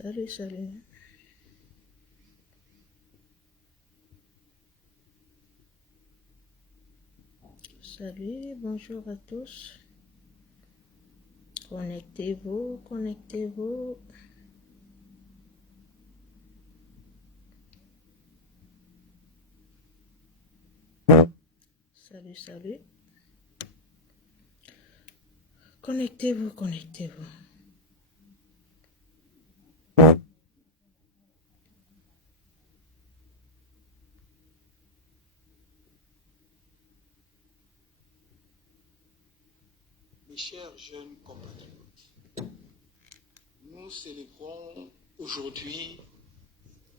Salut, salut. Salut, bonjour à tous. Connectez-vous, connectez-vous. Salut, salut. Connectez-vous, connectez-vous. Mes chers jeunes compatriotes, nous célébrons aujourd'hui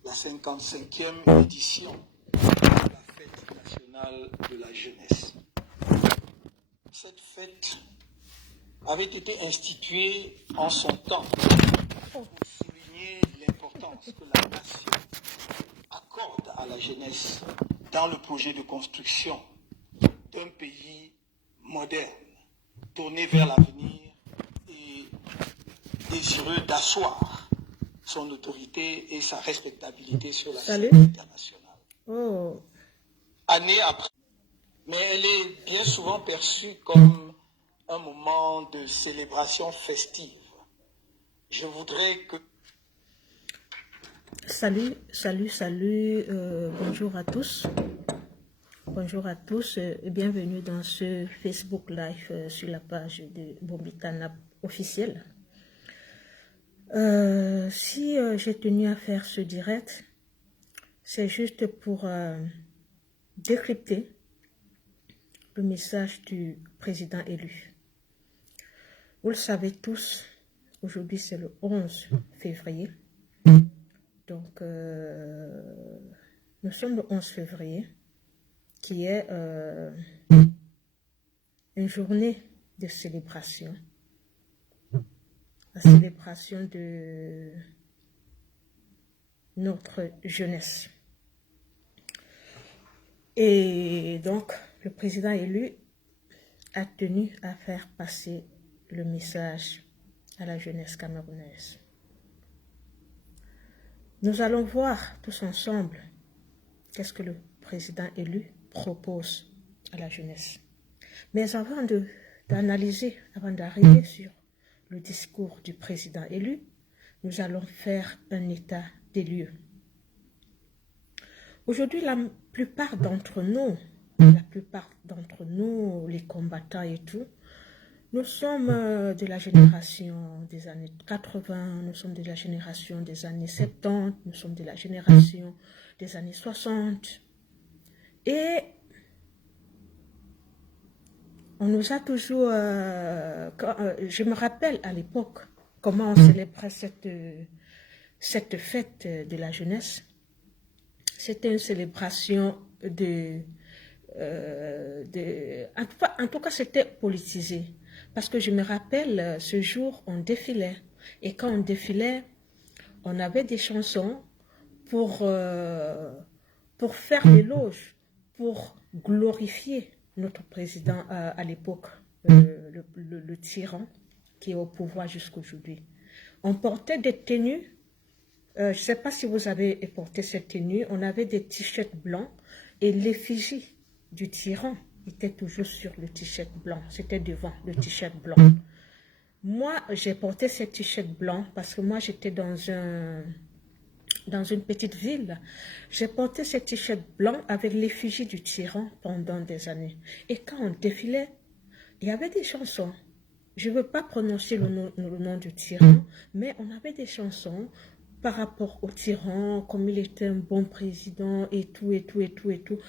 la 55e édition de la fête nationale de la jeunesse. Cette fête avait été instituée en son temps pour souligner l'importance que la nation accorde à la jeunesse dans le projet de construction d'un pays moderne, tourné vers l'avenir et désireux d'asseoir son autorité et sa respectabilité sur la scène internationale. Oh, Année après, mais elle est bien souvent perçue comme un moment de célébration festive. Je voudrais que... salut, salut, salut. Bonjour à tous. Bonjour à tous et bienvenue dans ce Facebook Live sur la page de Bombitana officielle. Si j'ai tenu à faire ce direct, c'est juste pour décrypter le message du président élu. Vous le savez tous, aujourd'hui c'est le 11 février. Donc, nous sommes le 11 février, qui est une journée de célébration. La célébration de notre jeunesse. Et donc, le président élu a tenu à faire passer le message à la jeunesse camerounaise. Nous allons voir tous ensemble qu'est-ce que le président élu propose à la jeunesse. Mais avant d'analyser, avant d'arriver sur le discours du président élu, nous allons faire un état des lieux. Aujourd'hui, la plupart d'entre nous, les combattants et tout, nous sommes de la génération des années 80, nous sommes de la génération des années 70, nous sommes de la génération des années 60. Et on nous a toujours... je me rappelle à l'époque comment on célébrait cette fête de la jeunesse. C'était une célébration en tout cas, c'était politisé. Parce que je me rappelle, ce jour, on défilait. Et quand on défilait, on avait des chansons pour faire l'éloge, pour glorifier notre président à l'époque, le tyran qui est au pouvoir jusqu'aujourd'hui. On portait des tenues. Je ne sais pas si vous avez porté cette tenue. On avait des t-shirts blancs et l'effigie du tyran était toujours sur le t-shirt blanc. C'était devant le t-shirt blanc. Moi, j'ai porté ce t-shirt blanc parce que moi, j'étais dans une petite ville. J'ai porté ce t-shirt blanc avec l'effigie du tyran pendant des années. Et quand on défilait, il y avait des chansons. Je ne veux pas prononcer le nom du tyran, mais on avait des chansons par rapport au tyran, comme il était un bon président et tout, et tout, et tout, et tout.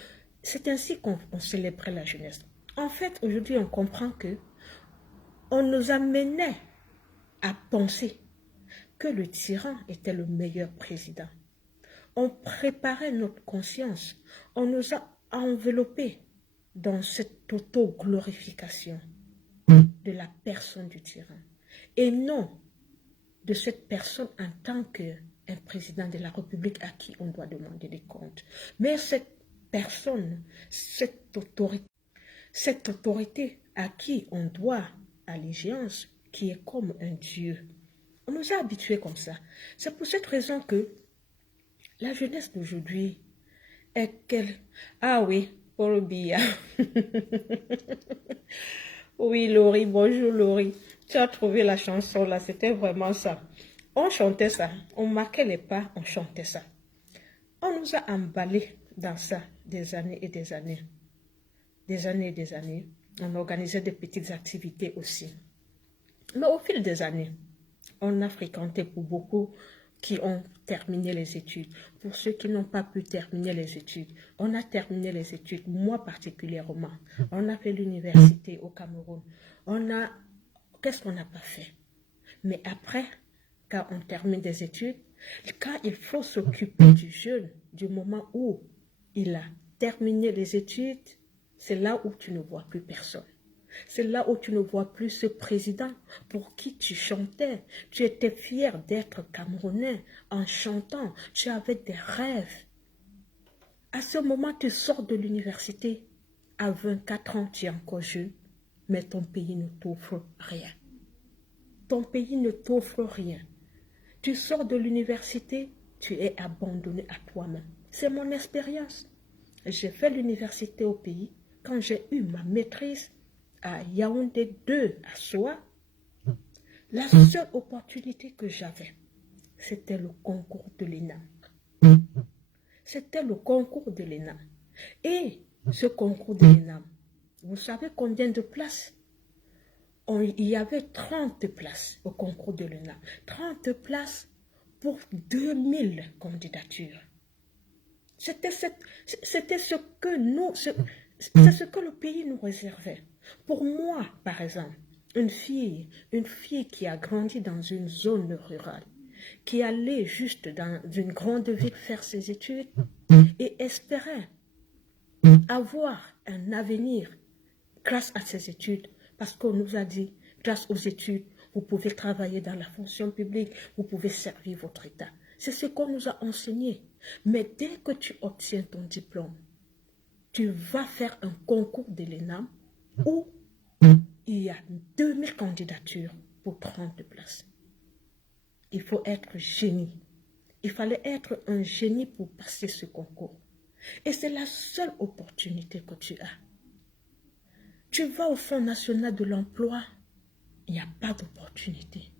C'est ainsi qu'on célébrait la jeunesse. En fait, aujourd'hui, on comprend que on nous amenait à penser que le tyran était le meilleur président. On préparait notre conscience. On nous a enveloppés dans cette auto-glorification de la personne du tyran. Et non de cette personne en tant qu'un président de la République à qui on doit demander des comptes. Mais cette personne, cette autorité à qui on doit allégeance, qui est comme un Dieu. On nous a habitués comme ça. C'est pour cette raison que la jeunesse d'aujourd'hui est qu'elle... Ah oui, Paul Biya. Oui, Laurie, bonjour Laurie. Tu as trouvé la chanson là, c'était vraiment ça. On chantait ça, on marquait les pas, on chantait ça. On nous a emballés dans ça des années et des années. Des années et des années. On organisait des petites activités aussi. Mais au fil des années, on a fréquenté pour beaucoup qui ont terminé les études. Pour ceux qui n'ont pas pu terminer les études, on a terminé les études, moi particulièrement. On a fait l'université au Cameroun. Qu'est-ce qu'on n'a pas fait? Mais après, quand on termine des études, quand il faut s'occuper du jeune, du moment où il a terminé les études, c'est là où tu ne vois plus personne. C'est là où tu ne vois plus ce président pour qui tu chantais. Tu étais fier d'être Camerounais en chantant. Tu avais des rêves. À ce moment, tu sors de l'université. À 24 ans, tu es encore jeune, mais ton pays ne t'offre rien. Ton pays ne t'offre rien. Tu sors de l'université, tu es abandonné à toi-même. C'est mon expérience. J'ai fait l'université au pays. Quand j'ai eu ma maîtrise à Yaoundé 2 à Soa, la seule opportunité que j'avais, c'était le concours de l'ENAM. C'était le concours de l'ENAM. Et ce concours de l'ENAM, vous savez combien de places? Il y avait 30 places au concours de l'ENAM. 30 places pour 2000 candidatures. C'était ce que c'est ce que le pays nous réservait. Pour moi, par exemple, une fille qui a grandi dans une zone rurale, qui allait juste dans une grande ville faire ses études et espérait avoir un avenir grâce à ses études, parce qu'on nous a dit, grâce aux études, vous pouvez travailler dans la fonction publique, vous pouvez servir votre État. C'est ce qu'on nous a enseigné. Mais dès que tu obtiens ton diplôme, tu vas faire un concours de l'ENAM où il y a 2000 candidatures pour 30 places. Il faut être génie. Il fallait être un génie pour passer ce concours. Et c'est la seule opportunité que tu as. Tu vas au Fonds national de l'emploi, il n'y a pas d'opportunité.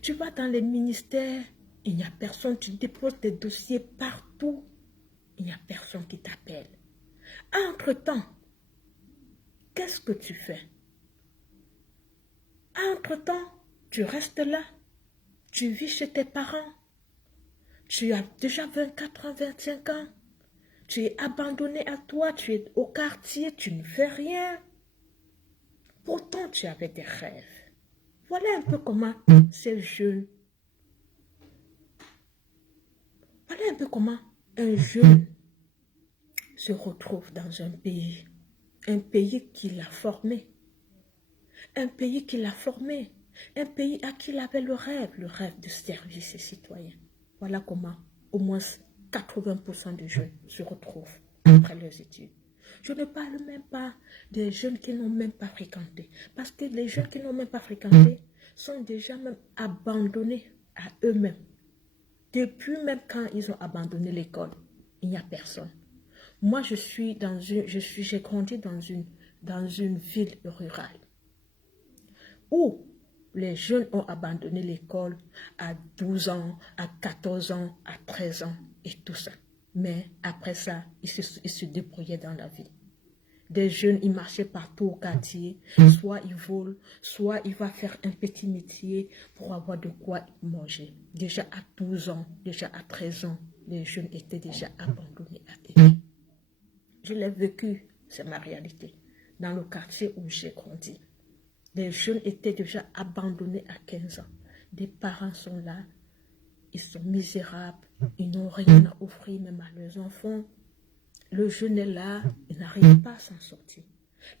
Tu vas dans les ministères, il n'y a personne. Tu déposes des dossiers partout, il n'y a personne qui t'appelle. Entre-temps, qu'est-ce que tu fais? Entre-temps, tu restes là, tu vis chez tes parents, tu as déjà 24 ans, 25 ans, tu es abandonné à toi, tu es au quartier, tu ne fais rien. Pourtant, tu avais des rêves. Voilà un peu comment ces jeunes, voilà un peu comment un jeune se retrouve dans un pays qui l'a formé, un pays qui l'a formé, un pays à qui il avait le rêve de servir ses citoyens. Voilà comment au moins 80% des jeunes se retrouvent après leurs études. Je ne parle même pas des jeunes qui n'ont même pas fréquenté, parce que les jeunes qui n'ont même pas fréquenté sont déjà même abandonnés à eux-mêmes. Depuis même quand ils ont abandonné l'école, il n'y a personne. Moi, j'ai grandi dans une ville rurale où les jeunes ont abandonné l'école à 12 ans, à 14 ans, à 13 ans et tout ça. Mais après ça, ils se débrouillaient dans la vie. Des jeunes, ils marchaient partout au quartier, soit ils volent, soit ils vont faire un petit métier pour avoir de quoi manger. Déjà à 12 ans, déjà à 13 ans, les jeunes étaient déjà abandonnés à eux. Je l'ai vécu, c'est ma réalité, dans le quartier où j'ai grandi. Les jeunes étaient déjà abandonnés à 15 ans. Des parents sont là, ils sont misérables, ils n'ont rien à offrir même à leurs enfants. Le jeune est là, il n'arrive pas à s'en sortir.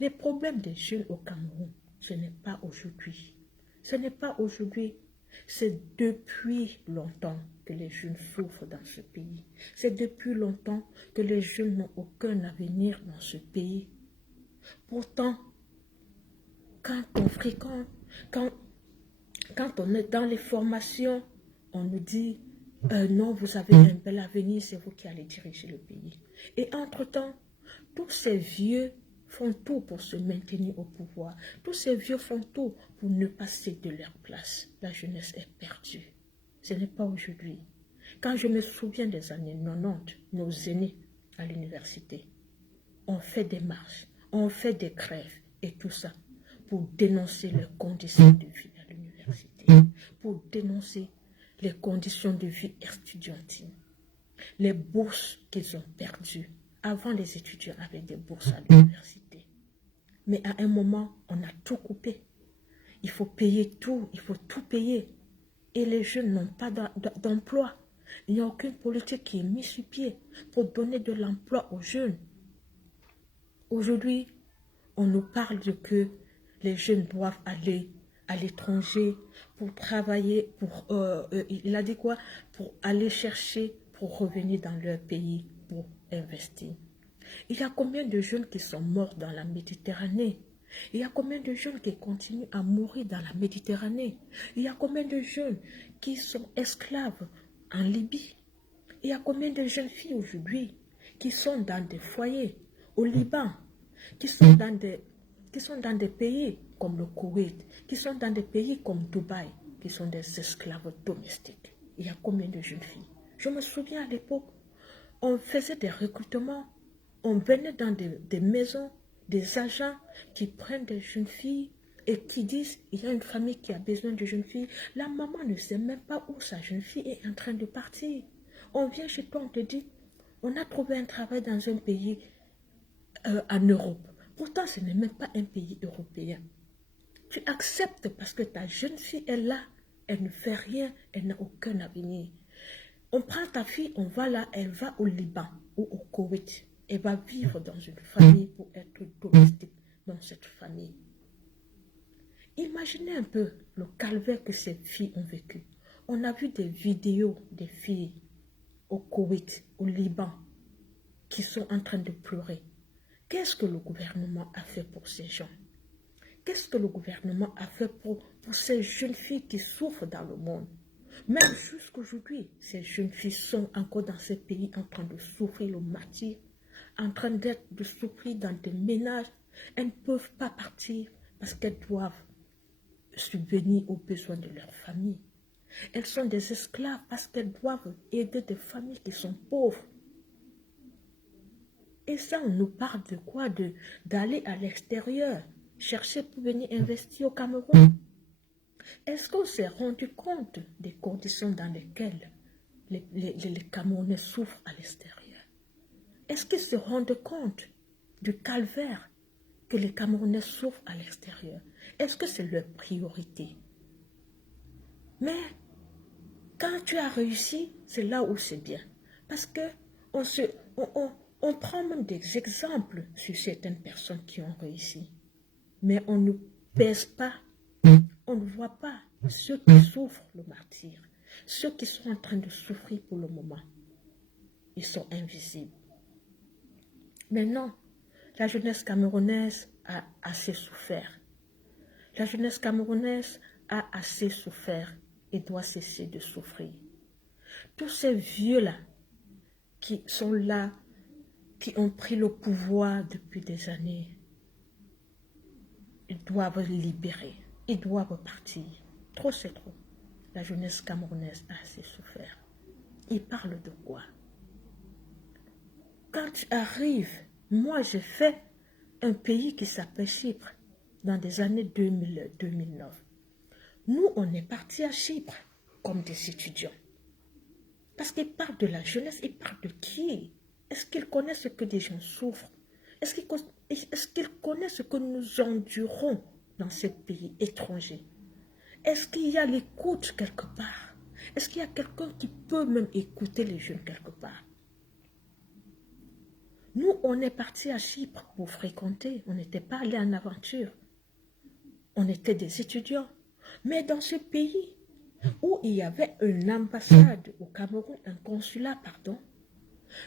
Les problèmes des jeunes au Cameroun, ce n'est pas aujourd'hui. Ce n'est pas aujourd'hui. C'est depuis longtemps que les jeunes souffrent dans ce pays. C'est depuis longtemps que les jeunes n'ont aucun avenir dans ce pays. Pourtant, quand quand on est dans les formations, on nous dit, non, vous avez un bel avenir, c'est vous qui allez diriger le pays. Et entre-temps, tous ces vieux font tout pour se maintenir au pouvoir. Tous ces vieux font tout pour ne pas céder leur place. La jeunesse est perdue. Ce n'est pas aujourd'hui. Quand je me souviens des années 90, nos aînés à l'université, on fait des marches, on fait des grèves et tout ça pour dénoncer les conditions de vie à l'université, pour dénoncer les conditions de vie estudiantine, les bourses qu'ils ont perdues. Avant, les étudiants avaient des bourses à l'université. Mais à un moment, on a tout coupé. Il faut payer tout, il faut tout payer. Et les jeunes n'ont pas d'emploi. Il n'y a aucune politique qui est mise sur pied pour donner de l'emploi aux jeunes. Aujourd'hui, on nous parle de que les jeunes doivent aller à l'étranger pour travailler, il a dit quoi? Pour aller chercher, pour revenir dans leur pays, pour investir. Il y a combien de jeunes qui sont morts dans la Méditerranée? Il y a combien de jeunes qui continuent à mourir dans la Méditerranée? Il y a combien de jeunes qui sont esclaves en Libye? Il y a combien de jeunes filles aujourd'hui qui sont dans des foyers au Liban, qui sont dans des pays comme le Koweït, qui sont dans des pays comme Dubaï, qui sont des esclaves domestiques? Il y a combien de jeunes filles? Je me souviens à l'époque, on faisait des recrutements, on venait dans des maisons, des agents qui prennent des jeunes filles et qui disent, il y a une famille qui a besoin de jeunes filles. La maman ne sait même pas où sa jeune fille est en train de partir. On vient chez toi, on te dit, on a trouvé un travail dans un pays en Europe. Pourtant, ce n'est même pas un pays européen. Tu acceptes parce que ta jeune fille est là, elle ne fait rien, elle n'a aucun avenir. On prend ta fille, on va là, elle va au Liban ou au Koweït. Elle va vivre dans une famille pour être domestique dans cette famille. Imaginez un peu le calvaire que ces filles ont vécu. On a vu des vidéos des filles au Koweït, au Liban, qui sont en train de pleurer. Qu'est-ce que le gouvernement a fait pour ces gens? Qu'est-ce que le gouvernement a fait pour ces jeunes filles qui souffrent dans le monde? Même jusqu'aujourd'hui, ces jeunes filles sont encore dans ces pays en train de souffrir le martyre, en train de souffrir dans des ménages. Elles ne peuvent pas partir parce qu'elles doivent subvenir aux besoins de leur famille. Elles sont des esclaves parce qu'elles doivent aider des familles qui sont pauvres. Et ça, on nous parle de quoi? D'aller à l'extérieur, chercher pour venir investir au Cameroun. Est-ce qu'on s'est rendu compte des conditions dans lesquelles les Camerounais souffrent à l'extérieur? Est-ce qu'ils se rendent compte du calvaire que les Camerounais souffrent à l'extérieur? Est-ce que c'est leur priorité? Mais quand tu as réussi, c'est là où c'est bien. Parce que on prend même des exemples sur certaines personnes qui ont réussi. Mais on ne pèse pas, on ne voit pas ceux qui souffrent le martyre, ceux qui sont en train de souffrir pour le moment. Ils sont invisibles. Mais non, la jeunesse camerounaise a assez souffert. La jeunesse camerounaise a assez souffert et doit cesser de souffrir. Tous ces vieux-là qui sont là, qui ont pris le pouvoir depuis des années, ils doivent libérer, ils doivent partir. Trop c'est trop. La jeunesse camerounaise a assez souffert. Ils parlent de quoi? Quand tu arrives, moi j'ai fait un pays qui s'appelle Chypre dans des années 2009. Nous, on est partis à Chypre comme des étudiants. Parce qu'ils parlent de la jeunesse, ils parlent de qui? Est-ce qu'ils connaissent ce que des gens souffrent? Est-ce qu'ils connaissent ce que nous endurons dans ces pays étrangers? Est-ce qu'il y a l'écoute quelque part? Est-ce qu'il y a quelqu'un qui peut même écouter les jeunes quelque part? Nous, on est partis à Chypre pour fréquenter. On n'était pas allés en aventure. On était des étudiants. Mais dans ce pays où il y avait une ambassade au Cameroun, un consulat, pardon,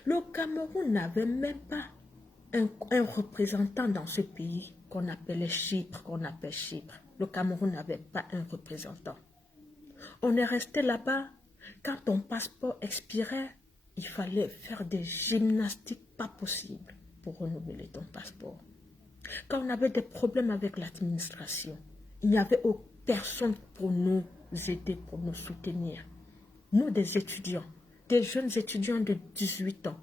le Cameroun n'avait même pas un représentant dans ce pays qu'on appelait Chypre, qu'on appelle Chypre. Le Cameroun n'avait pas un représentant. On est resté là-bas. Quand ton passeport expirait, il fallait faire des gymnastiques pas possibles pour renouveler ton passeport. Quand on avait des problèmes avec l'administration, il n'y avait personne pour nous aider, pour nous soutenir. Nous, des étudiants, des jeunes étudiants de 18 ans,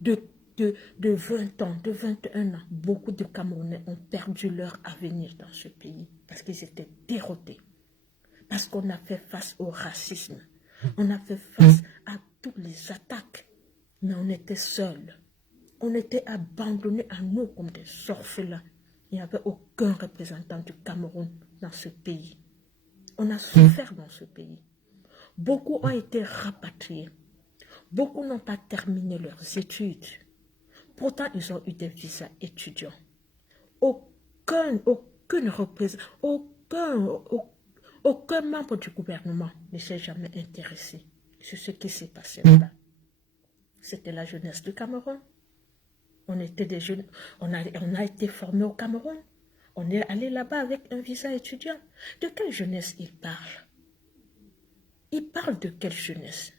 de 20 ans, de 21 ans, beaucoup de Camerounais ont perdu leur avenir dans ce pays parce qu'ils étaient déroutés. Parce qu'on a fait face au racisme. On a fait face à toutes les attaques. Mais on était seuls. On était abandonnés à nous comme des orphelins. Il n'y avait aucun représentant du Cameroun dans ce pays. On a souffert dans ce pays. Beaucoup ont été rapatriés. Beaucoup n'ont pas terminé leurs études. Pourtant, ils ont eu des visas étudiants. Aucun membre du gouvernement ne s'est jamais intéressé sur ce qui s'est passé là-bas. C'était la jeunesse du Cameroun. On était des jeunes, on a été formés au Cameroun. On est allé là-bas avec un visa étudiant. De quelle jeunesse il parle? Il parle de quelle jeunesse?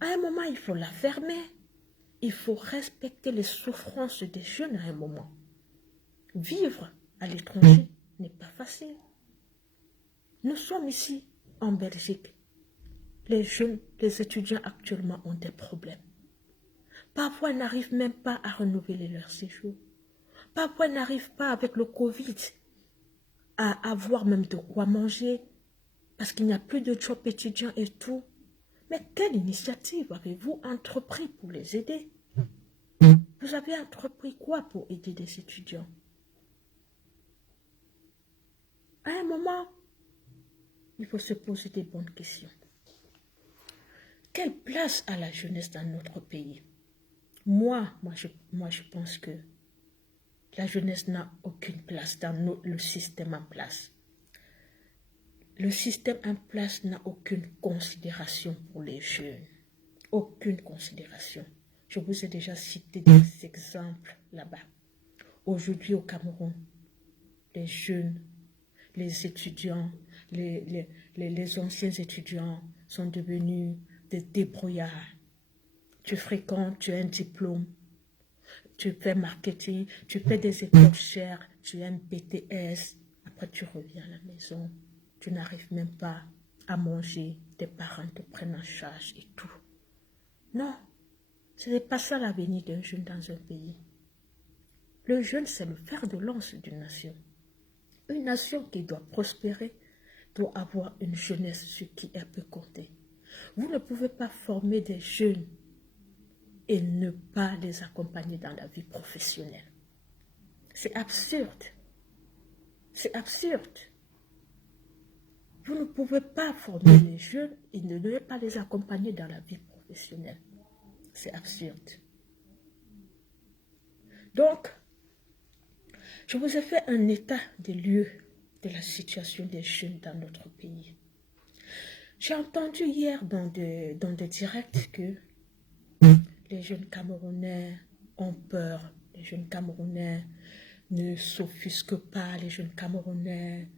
À un moment, il faut la fermer. Il faut respecter les souffrances des jeunes à un moment. Vivre à l'étranger n'est pas facile. Nous sommes ici, en Belgique. Les jeunes, les étudiants actuellement ont des problèmes. Parfois, ils n'arrivent même pas à renouveler leur séjour. Parfois, ils n'arrivent pas avec le Covid à avoir même de quoi manger parce qu'il n'y a plus de job étudiants et tout. Mais quelle initiative avez-vous entrepris pour les aider? Vous avez entrepris quoi pour aider des étudiants? À un moment, il faut se poser des bonnes questions. Quelle place a la jeunesse dans notre pays? Moi, je pense que la jeunesse n'a aucune place dans le système en place. Le système en place n'a aucune considération pour les jeunes. Aucune considération. Je vous ai déjà cité des exemples là-bas. Aujourd'hui au Cameroun, les jeunes, les étudiants, les anciens étudiants sont devenus des débrouillards. Tu fréquentes, tu as un diplôme, tu fais marketing, tu fais des écoles chères, tu as un BTS, après tu reviens à la maison, tu n'arrives même pas à manger, tes parents te prennent en charge et tout. Non, ce n'est pas ça l'avenir d'un jeune dans un pays. Le jeune, c'est le fer de lance d'une nation. Une nation qui doit prospérer doit avoir une jeunesse sur qui elle peut compter. Vous ne pouvez pas former des jeunes et ne pas les accompagner dans la vie professionnelle. C'est absurde. C'est absurde. Vous ne pouvez pas former les jeunes et ne devez pas les accompagner dans la vie professionnelle. C'est absurde. Donc, je vous ai fait un état des lieux de la situation des jeunes dans notre pays. J'ai entendu hier dans des directs que les jeunes Camerounais ont peur, les jeunes Camerounais ne s'offusquent pas, les jeunes Camerounais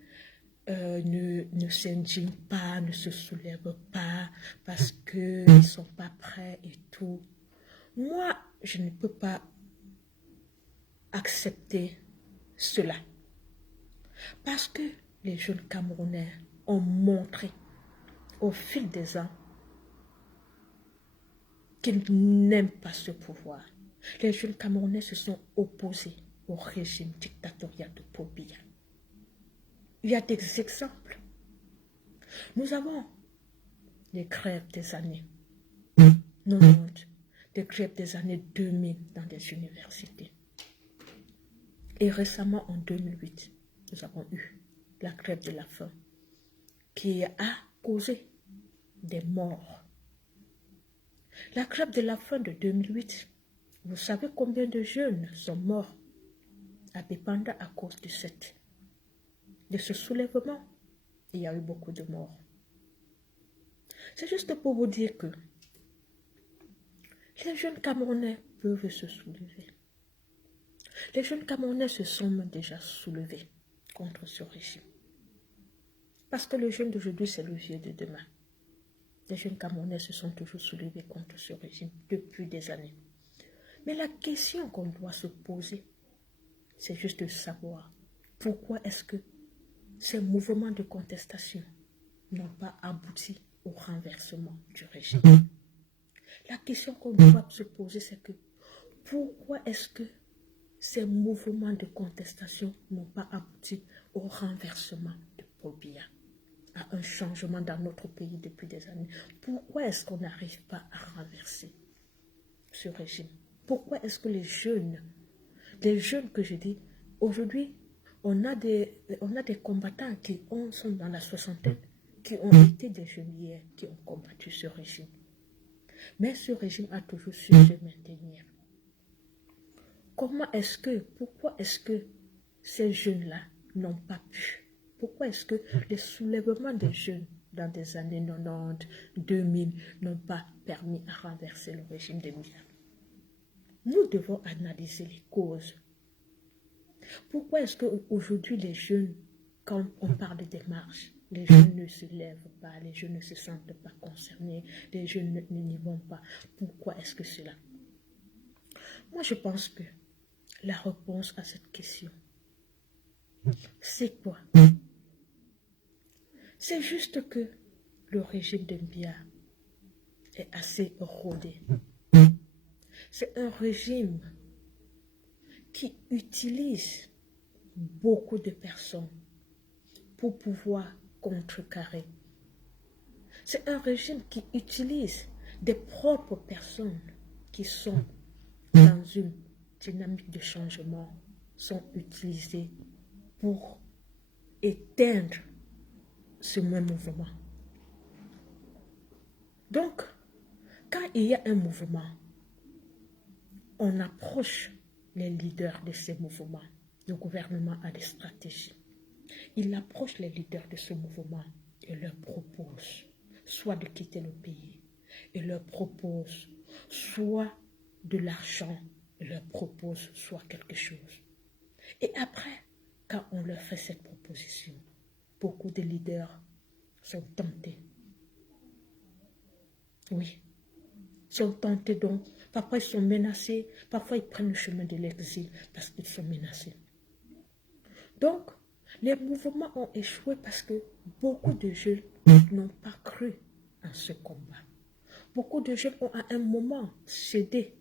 ne s'indignent pas, ne se soulèvent pas parce qu'ils ne sont pas prêts et tout. Moi, je ne peux pas accepter cela. Parce que les jeunes Camerounais ont montré au fil des ans qu'ils n'aiment pas ce pouvoir. Les jeunes Camerounais se sont opposés au régime dictatorial de Paul Biya. Il y a des exemples. Nous avons les grèves des années 90, des grèves des années 2000 dans des universités. Et récemment, en 2008, nous avons eu la grève de la faim qui a causé des morts. La grève de la faim de 2008, vous savez combien de jeunes sont morts à Bipanda à cause de ce soulèvement? Il y a eu beaucoup de morts. C'est juste pour vous dire que les jeunes Camerounais peuvent se soulever. Les jeunes Camerounais se sont déjà soulevés contre ce régime. Parce que le jeune d'aujourd'hui, c'est le vieux de demain. Les jeunes Camerounais se sont toujours soulevés contre ce régime depuis des années. Mais la question qu'on doit se poser, c'est juste de savoir pourquoi est-ce que ces mouvements de contestation n'ont pas abouti au renversement du régime. La question qu'on doit se poser, c'est que pourquoi est-ce que ces mouvements de contestation n'ont pas abouti au renversement de Paul Biya, à un changement dans notre pays depuis des années? Pourquoi est-ce qu'on n'arrive pas à renverser ce régime? Pourquoi est-ce que les jeunes que je dis, aujourd'hui, on a des combattants qui sont dans la soixantaine, qui ont été des jeunes hier, qui ont combattu ce régime. Mais ce régime a toujours su se maintenir. Pourquoi est-ce que ces jeunes-là n'ont pas pu? Pourquoi est-ce que les soulèvements des jeunes dans des années 90, 2000 n'ont pas permis à renverser le régime de Biya? Nous devons analyser les causes. Pourquoi est-ce qu'aujourd'hui les jeunes, quand on parle des marches, les jeunes ne se lèvent pas, les jeunes ne se sentent pas concernés, les jeunes n'y vont pas? Pourquoi est-ce que cela? Moi, je pense que la réponse à cette question, c'est quoi? C'est juste que le régime de Biya est assez rodé. C'est un régime qui utilise beaucoup de personnes pour pouvoir contrecarrer. C'est un régime qui utilise des propres personnes qui sont dans une dynamique de changement, sont utilisées pour éteindre ce même mouvement. Donc, quand il y a un mouvement, on approche les leaders de ces mouvements. Le gouvernement a des stratégies. Il approche les leaders de ce mouvement et leur propose soit de quitter le pays, et leur propose soit de l'argent, et leur propose soit quelque chose. Et après, quand on leur fait cette proposition, beaucoup de leaders sont tentés. Oui, sont tentés donc. Parfois ils sont menacés, parfois ils prennent le chemin de l'exil parce qu'ils sont menacés. Donc, les mouvements ont échoué parce que beaucoup de jeunes n'ont pas cru en ce combat. Beaucoup de jeunes ont à un moment cédé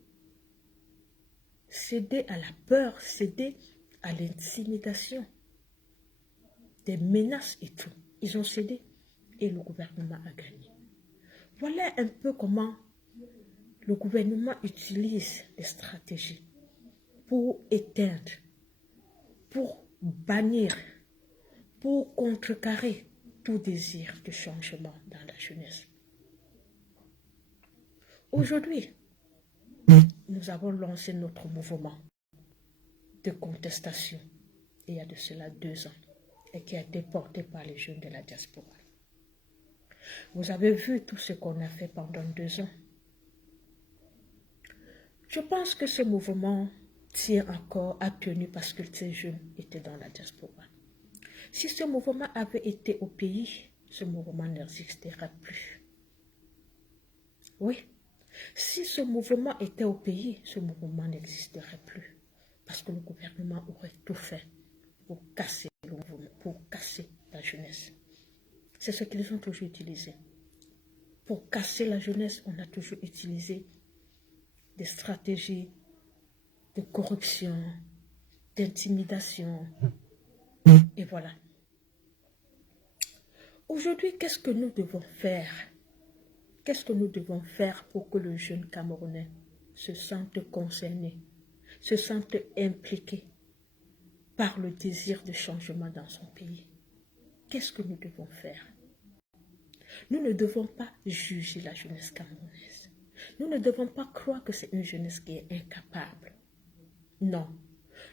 à la peur, cédé à l'intimidation, des menaces et tout. Ils ont cédé et le gouvernement a gagné. Voilà un peu comment le gouvernement utilise des stratégies pour éteindre, pour bannir, pour contrecarrer tout désir de changement dans la jeunesse. Aujourd'hui, nous avons lancé notre mouvement de contestation il y a de cela 2 ans et qui a été porté par les jeunes de la diaspora. Vous avez vu tout ce qu'on a fait pendant 2 ans. Je pense que ce mouvement a tenu parce que ces jeunes étaient dans la diaspora. Si ce mouvement avait été au pays, ce mouvement n'existerait plus. Oui, si ce mouvement était au pays, ce mouvement n'existerait plus. Parce que le gouvernement aurait tout fait pour casser le mouvement, pour casser la jeunesse. C'est ce qu'ils ont toujours utilisé. Pour casser la jeunesse, on a toujours utilisé des stratégies de corruption, d'intimidation. Et voilà. Aujourd'hui, qu'est-ce que nous devons faire? Qu'est-ce que nous devons faire pour que le jeune Camerounais se sente concerné, se sente impliqué par le désir de changement dans son pays? Qu'est-ce que nous devons faire? Nous ne devons pas juger la jeunesse camerounaise. Nous ne devons pas croire que c'est une jeunesse qui est incapable. Non,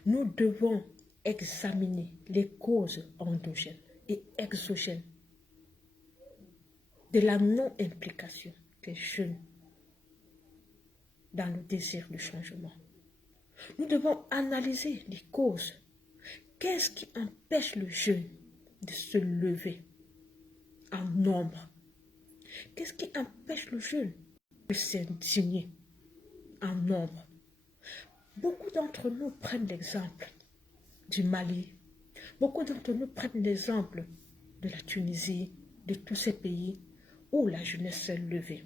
nous devons examiner les causes endogènes et exogènes de la non-implication des jeunes dans le désir de changement. Nous devons analyser les causes. Qu'est-ce qui empêche le jeune de se lever en nombre. Qu'est-ce qui empêche le jeune de s'indigner en nombre? Beaucoup d'entre nous prennent l'exemple du Mali. Beaucoup d'entre nous prennent l'exemple de la Tunisie, de tous ces pays où la jeunesse s'est levée.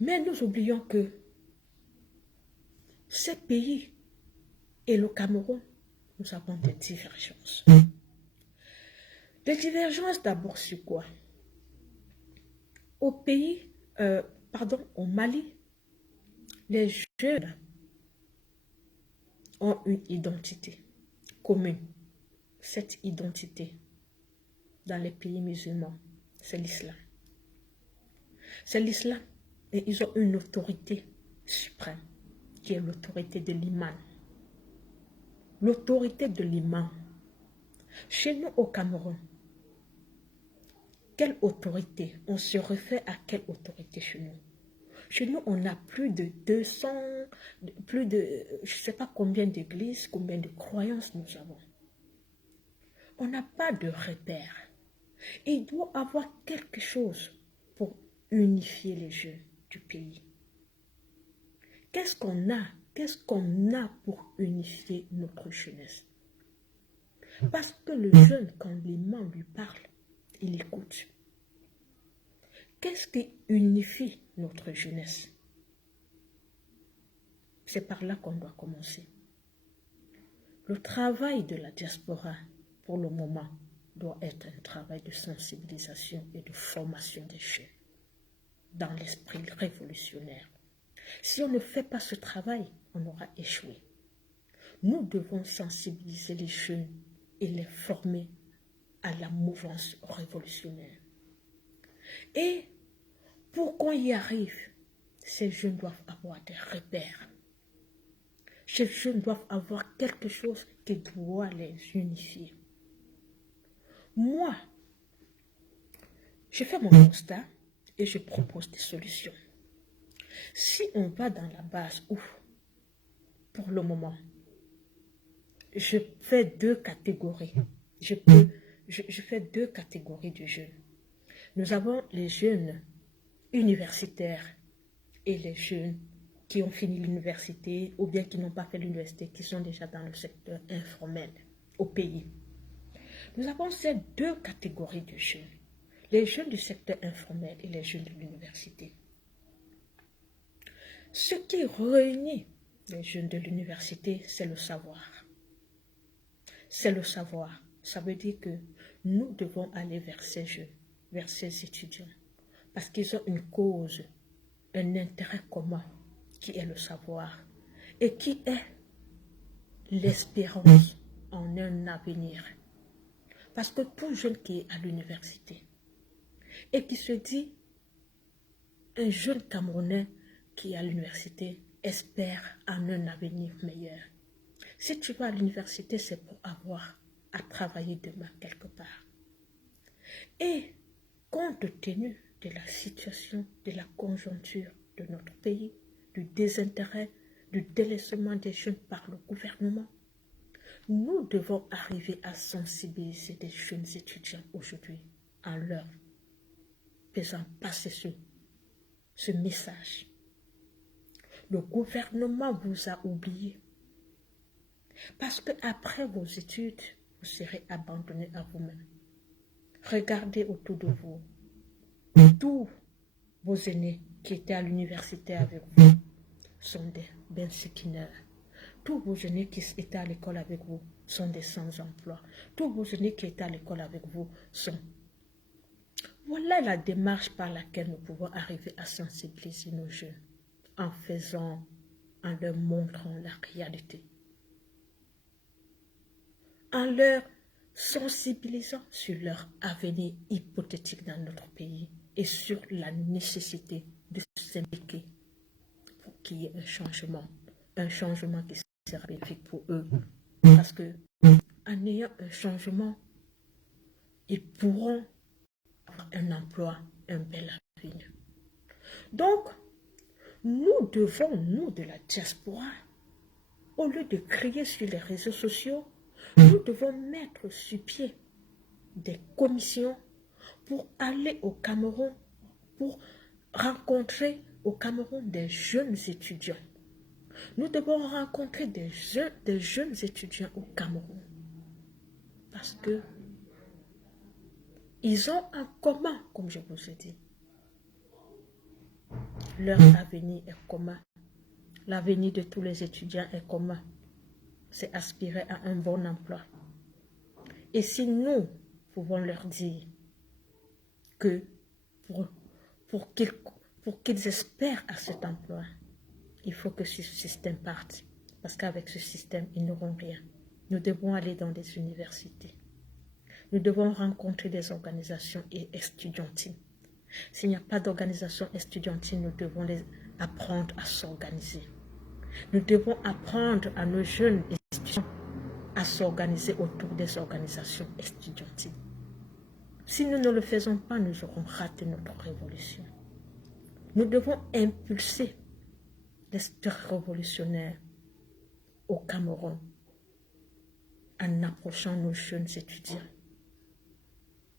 Mais nous oublions que ces pays et le Cameroun, nous avons des divergences. Des divergences d'abord sur quoi? Au au Mali, les jeunes ont une identité commune. Cette identité, dans les pays musulmans, c'est l'islam. C'est l'islam et ils ont une autorité suprême qui est l'autorité de l'imam. L'autorité de l'imam. Chez nous au Cameroun, quelle autorité? On se réfère à quelle autorité chez nous? Chez nous, on a plus de 200, je ne sais pas combien d'églises, combien de croyances nous avons. On n'a pas de repère. Il doit avoir quelque chose pour unifier les jeunes du pays. Qu'est-ce qu'on a? Qu'est-ce qu'on a pour unifier notre jeunesse? Parce que le jeune, quand l'imam lui parle, il écoute. Qu'est-ce qui unifie notre jeunesse? C'est par là qu'on doit commencer. Le travail de la diaspora, pour le moment, doit être un travail de sensibilisation et de formation des jeunes dans l'esprit révolutionnaire. Si on ne fait pas ce travail, on aura échoué. Nous devons sensibiliser les jeunes et les former à la mouvance révolutionnaire. Et pour qu'on y arrive, ces jeunes doivent avoir des repères. Ces jeunes doivent avoir quelque chose qui doit les unifier. Moi, je fais mon constat et je propose des solutions. Si on va dans la base où, pour le moment, je fais deux catégories. Je fais deux catégories de jeunes. Nous avons les jeunes universitaires et les jeunes qui ont fini l'université ou bien qui n'ont pas fait l'université, qui sont déjà dans le secteur informel au pays. Nous avons ces deux catégories de jeunes. Les jeunes du secteur informel et les jeunes de l'université. Ce qui réunit les jeunes de l'université, c'est le savoir. C'est le savoir. Ça veut dire que nous devons aller vers ces jeunes, vers ces étudiants, parce qu'ils ont une cause, un intérêt commun, qui est le savoir, et qui est l'espérance en un avenir. Parce que tout jeune qui est à l'université, et qui se dit, un jeune Camerounais qui est à l'université espère en un avenir meilleur. Si tu vas à l'université, c'est pour avoir à travailler demain quelque part. Et compte tenu de la situation, de la conjoncture de notre pays, du désintérêt, du délaissement des jeunes par le gouvernement, nous devons arriver à sensibiliser les jeunes étudiants aujourd'hui en leur faisant passer ce message. Le gouvernement vous a oublié. Parce qu'après vos études, vous serez abandonné à vous-même. Regardez autour de vous. Tous vos aînés qui étaient à l'université avec vous sont des bensikineurs. Tous vos aînés qui étaient à l'école avec vous sont des sans-emploi. Tous vos aînés qui étaient à l'école avec vous sont... Voilà la démarche par laquelle nous pouvons arriver à sensibiliser nos jeunes en leur montrant la réalité, en leur sensibilisant sur leur avenir hypothétique dans notre pays et sur la nécessité de s'impliquer pour qu'il y ait un changement qui sera bénéfique pour eux. Parce que en ayant un changement, ils pourront avoir un emploi, un bel avenir. Donc, nous devons, nous de la diaspora, au lieu de crier sur les réseaux sociaux, nous devons mettre sur pied des commissions pour aller au Cameroun, pour rencontrer au Cameroun des jeunes étudiants. Nous devons rencontrer des jeunes étudiants au Cameroun. Parce que ils ont en commun, comme je vous ai dit. Leur avenir est commun. L'avenir de tous les étudiants est commun. C'est aspirer à un bon emploi. Et si nous pouvons leur dire que pour qu'ils espèrent à cet emploi, il faut que ce système parte. Parce qu'avec ce système, ils n'auront rien. Nous devons aller dans des universités. Nous devons rencontrer des organisations estudiantines. S'il n'y a pas d'organisation estudiantine, nous devons les apprendre à s'organiser. Nous devons apprendre à nos jeunes étudiants à s'organiser autour des organisations estudiantines. Si nous ne le faisons pas, nous aurons raté notre révolution. Nous devons impulser l'esprit révolutionnaire au Cameroun en approchant nos jeunes étudiants,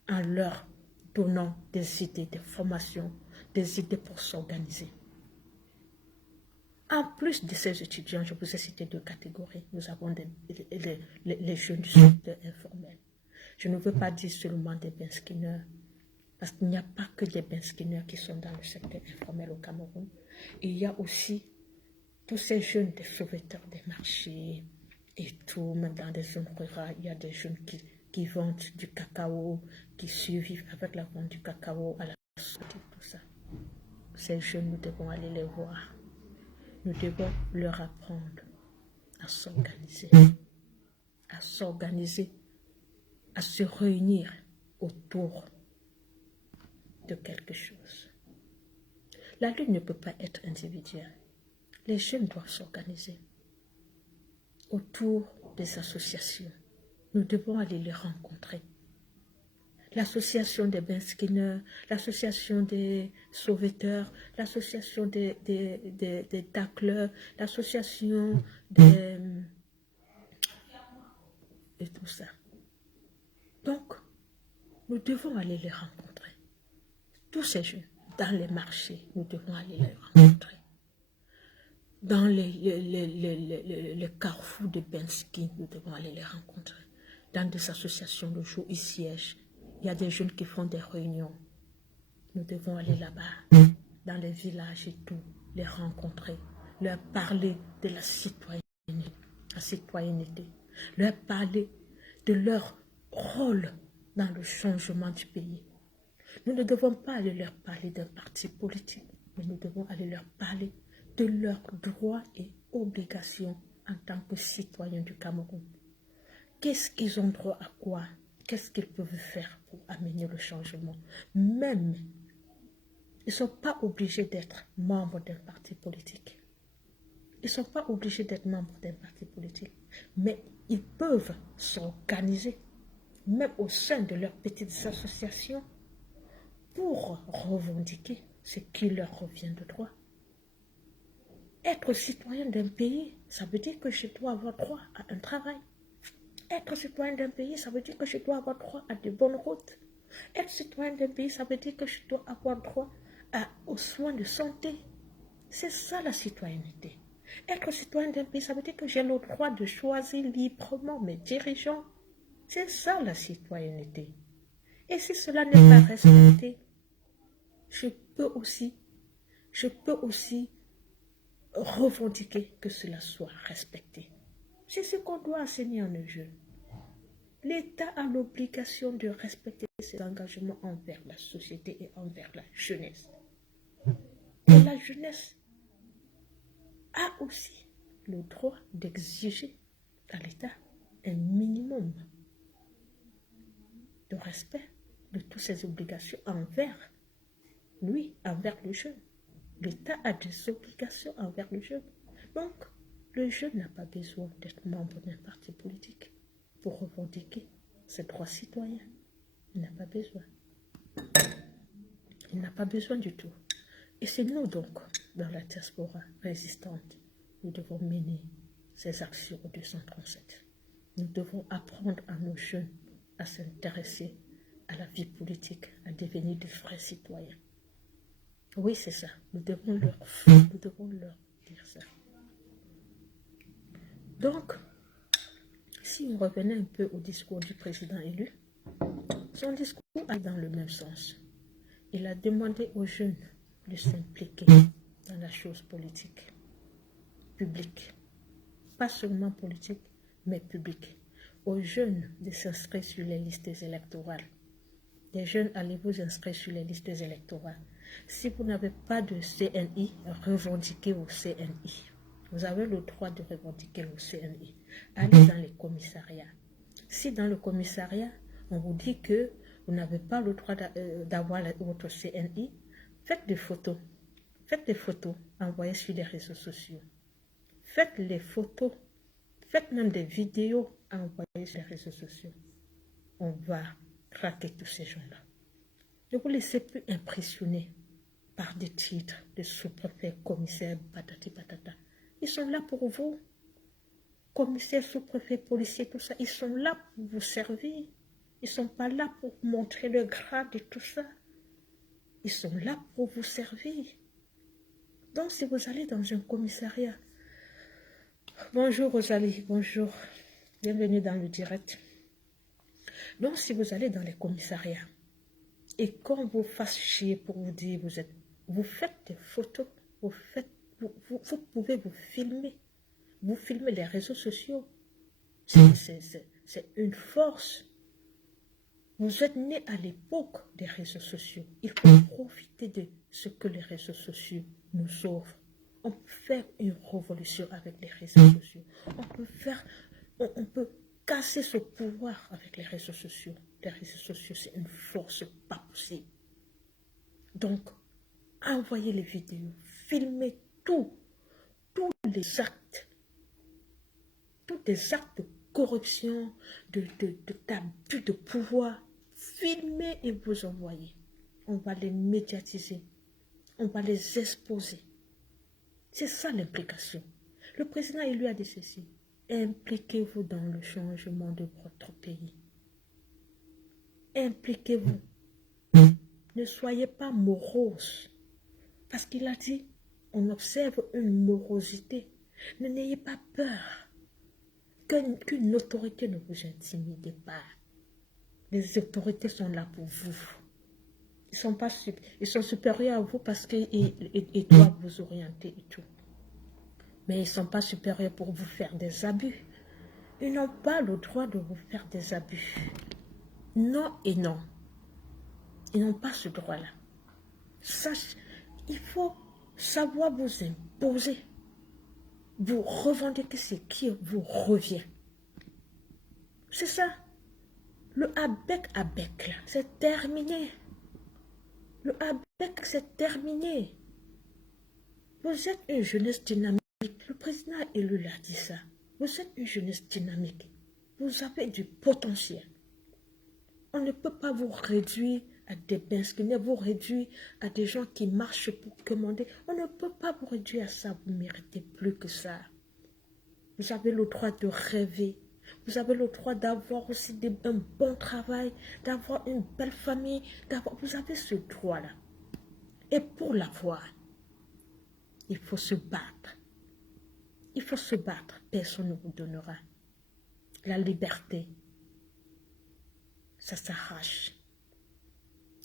en leur donnant des idées de formation, des idées pour s'organiser. En plus de ces étudiants, je vous ai cité deux catégories. Nous avons les jeunes du secteur informel. Je ne veux pas dire seulement des benskinners, parce qu'il n'y a pas que des benskinners qui sont dans le secteur informel au Cameroun. Il y a aussi tous ces jeunes des sauveteurs des marchés et tout, même dans des zones rurales, il y a des jeunes qui vendent du cacao, qui survivent avec la vente du cacao à la sortie, tout ça. Ces jeunes, nous devons aller les voir. Nous devons leur apprendre à s'organiser, à se réunir autour de quelque chose. La lutte ne peut pas être individuelle. Les jeunes doivent s'organiser autour des associations. Nous devons aller les rencontrer. L'association des benskinners, l'association des sauveteurs, l'association des tacleurs, l'association de tout ça. Donc, nous devons aller les rencontrer. Tous ces jeunes, dans les marchés, nous devons aller les rencontrer. Dans les carrefours de Bensky, nous devons aller les rencontrer. Dans des associations de jour, ils siègent. Il y a des jeunes qui font des réunions. Nous devons aller là-bas, dans les villages et tout, les rencontrer, leur parler de la citoyenneté, leur parler de leur rôle dans le changement du pays. Nous ne devons pas aller leur parler d'un parti politique, mais nous devons aller leur parler de leurs droits et obligations en tant que citoyens du Cameroun. Qu'est-ce qu'ils ont droit à quoi? Qu'est-ce qu'ils peuvent faire pour amener le changement? Même, ils ne sont pas obligés d'être membres d'un parti politique. Ils ne sont pas obligés d'être membres d'un parti politique. Mais ils peuvent s'organiser, même au sein de leurs petites associations, pour revendiquer ce qui leur revient de droit. Être citoyen d'un pays, ça veut dire que je dois avoir droit à un travail. Être citoyen d'un pays, ça veut dire que je dois avoir droit à de bonnes routes. Être citoyen d'un pays, ça veut dire que je dois avoir droit aux soins de santé. C'est ça la citoyenneté. Être citoyen d'un pays, ça veut dire que j'ai le droit de choisir librement mes dirigeants. C'est ça la citoyenneté. Et si cela n'est pas respecté, je peux aussi revendiquer que cela soit respecté. C'est ce qu'on doit enseigner à nos jeunes. L'État a l'obligation de respecter ses engagements envers la société et envers la jeunesse. Et la jeunesse a aussi le droit d'exiger à l'État un minimum de respect de toutes ses obligations envers lui, envers le jeune. L'État a des obligations envers le jeune. Donc, le jeune n'a pas besoin d'être membre d'un parti politique pour revendiquer ses droits citoyens. Il n'a pas besoin. Il n'a pas besoin du tout. Et c'est nous donc, dans la diaspora résistante, nous devons mener ces actions au 237. Nous devons apprendre à nos jeunes à s'intéresser à la vie politique, à devenir de vrais citoyens. Oui, c'est ça. Nous devons leur dire ça. Donc, si on revenait un peu au discours du président élu, son discours a dans le même sens. Il a demandé aux jeunes de s'impliquer dans la chose politique, publique. Pas seulement politique, mais publique. Aux jeunes de s'inscrire sur les listes électorales. Les jeunes, allez vous inscrire sur les listes électorales. Si vous n'avez pas de CNI, revendiquez au CNI. Vous avez le droit de revendiquer au CNI. Allez dans les commissariats. Si dans le commissariat, on vous dit que vous n'avez pas le droit d'avoir votre CNI, faites des photos. Faites des photos, envoyez sur les réseaux sociaux. Faites les photos, faites même des vidéos, envoyez sur les réseaux sociaux. On va traquer tous ces gens-là. Ne vous laissez plus impressionner par des titres de sous-préfet, commissaire, patati patata. Ils sont là pour vous. Commissaire, sous-préfet, policier, tout ça, ils sont là pour vous servir. Ils ne sont pas là pour montrer le grade et tout ça. Ils sont là pour vous servir. Donc, si vous allez dans un commissariat, bonjour Rosalie, bonjour, bienvenue dans le direct. Donc, si vous allez dans les commissariats et qu'on vous fasse chier pour vous dire vous faites des photos, vous pouvez vous filmer les réseaux sociaux. C'est une force. Vous êtes né à l'époque des réseaux sociaux. Il faut profiter de ce que les réseaux sociaux nous offrent. On peut faire une révolution avec les réseaux sociaux. On peut casser ce pouvoir avec les réseaux sociaux. Les réseaux sociaux, c'est une force pas possible. Donc, envoyez les vidéos, filmez tous les actes, tous les actes de corruption, d'abus de pouvoir. Filmez et vous envoyez. On va les médiatiser. On va les exposer. C'est ça l'implication. Le président, il lui a dit ceci. Impliquez-vous dans le changement de votre pays. Impliquez-vous. Ne soyez pas morose. Parce qu'il a dit, on observe une morosité. N'ayez pas peur qu'une autorité ne vous intimide pas. Les autorités sont là pour vous. Ils sont supérieurs à vous parce qu'ils doivent vous orienter et tout. Mais ils ne sont pas supérieurs pour vous faire des abus. Ils n'ont pas le droit de vous faire des abus. Non et non. Ils n'ont pas ce droit-là. Il faut savoir vous imposer. Vous revendiquer ce qui vous revient. C'est ça. Le avec, là, c'est terminé. Le avec, c'est terminé. Vous êtes une jeunesse dynamique. Le président élu l'a dit ça. Vous êtes une jeunesse dynamique. Vous avez du potentiel. On ne peut pas vous réduire à des besquinets, vous réduire à des gens qui marchent pour commander. On ne peut pas vous réduire à ça. Vous ne méritez plus que ça. Vous avez le droit de rêver. Vous avez le droit d'avoir aussi un bon travail, d'avoir une belle famille. Vous avez ce droit-là. Et pour l'avoir, il faut se battre. Il faut se battre. Personne ne vous donnera. La liberté, ça s'arrache.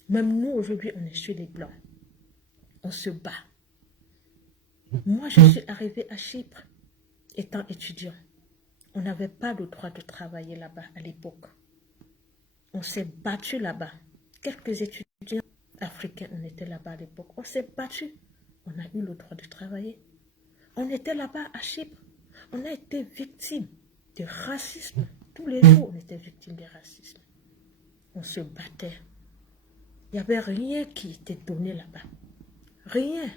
Même nous, aujourd'hui, on est chez les Blancs. On se bat. Moi, je suis arrivée à Chypre étant étudiant. On n'avait pas le droit de travailler là-bas à l'époque. On s'est battu là-bas. Quelques étudiants africains, on était là-bas à l'époque. On s'est battu. On a eu le droit de travailler. On était là-bas à Chypre. On a été victime de racisme. Tous les jours, on était victime de racisme. On se battait. Il n'y avait rien qui était donné là-bas. Rien.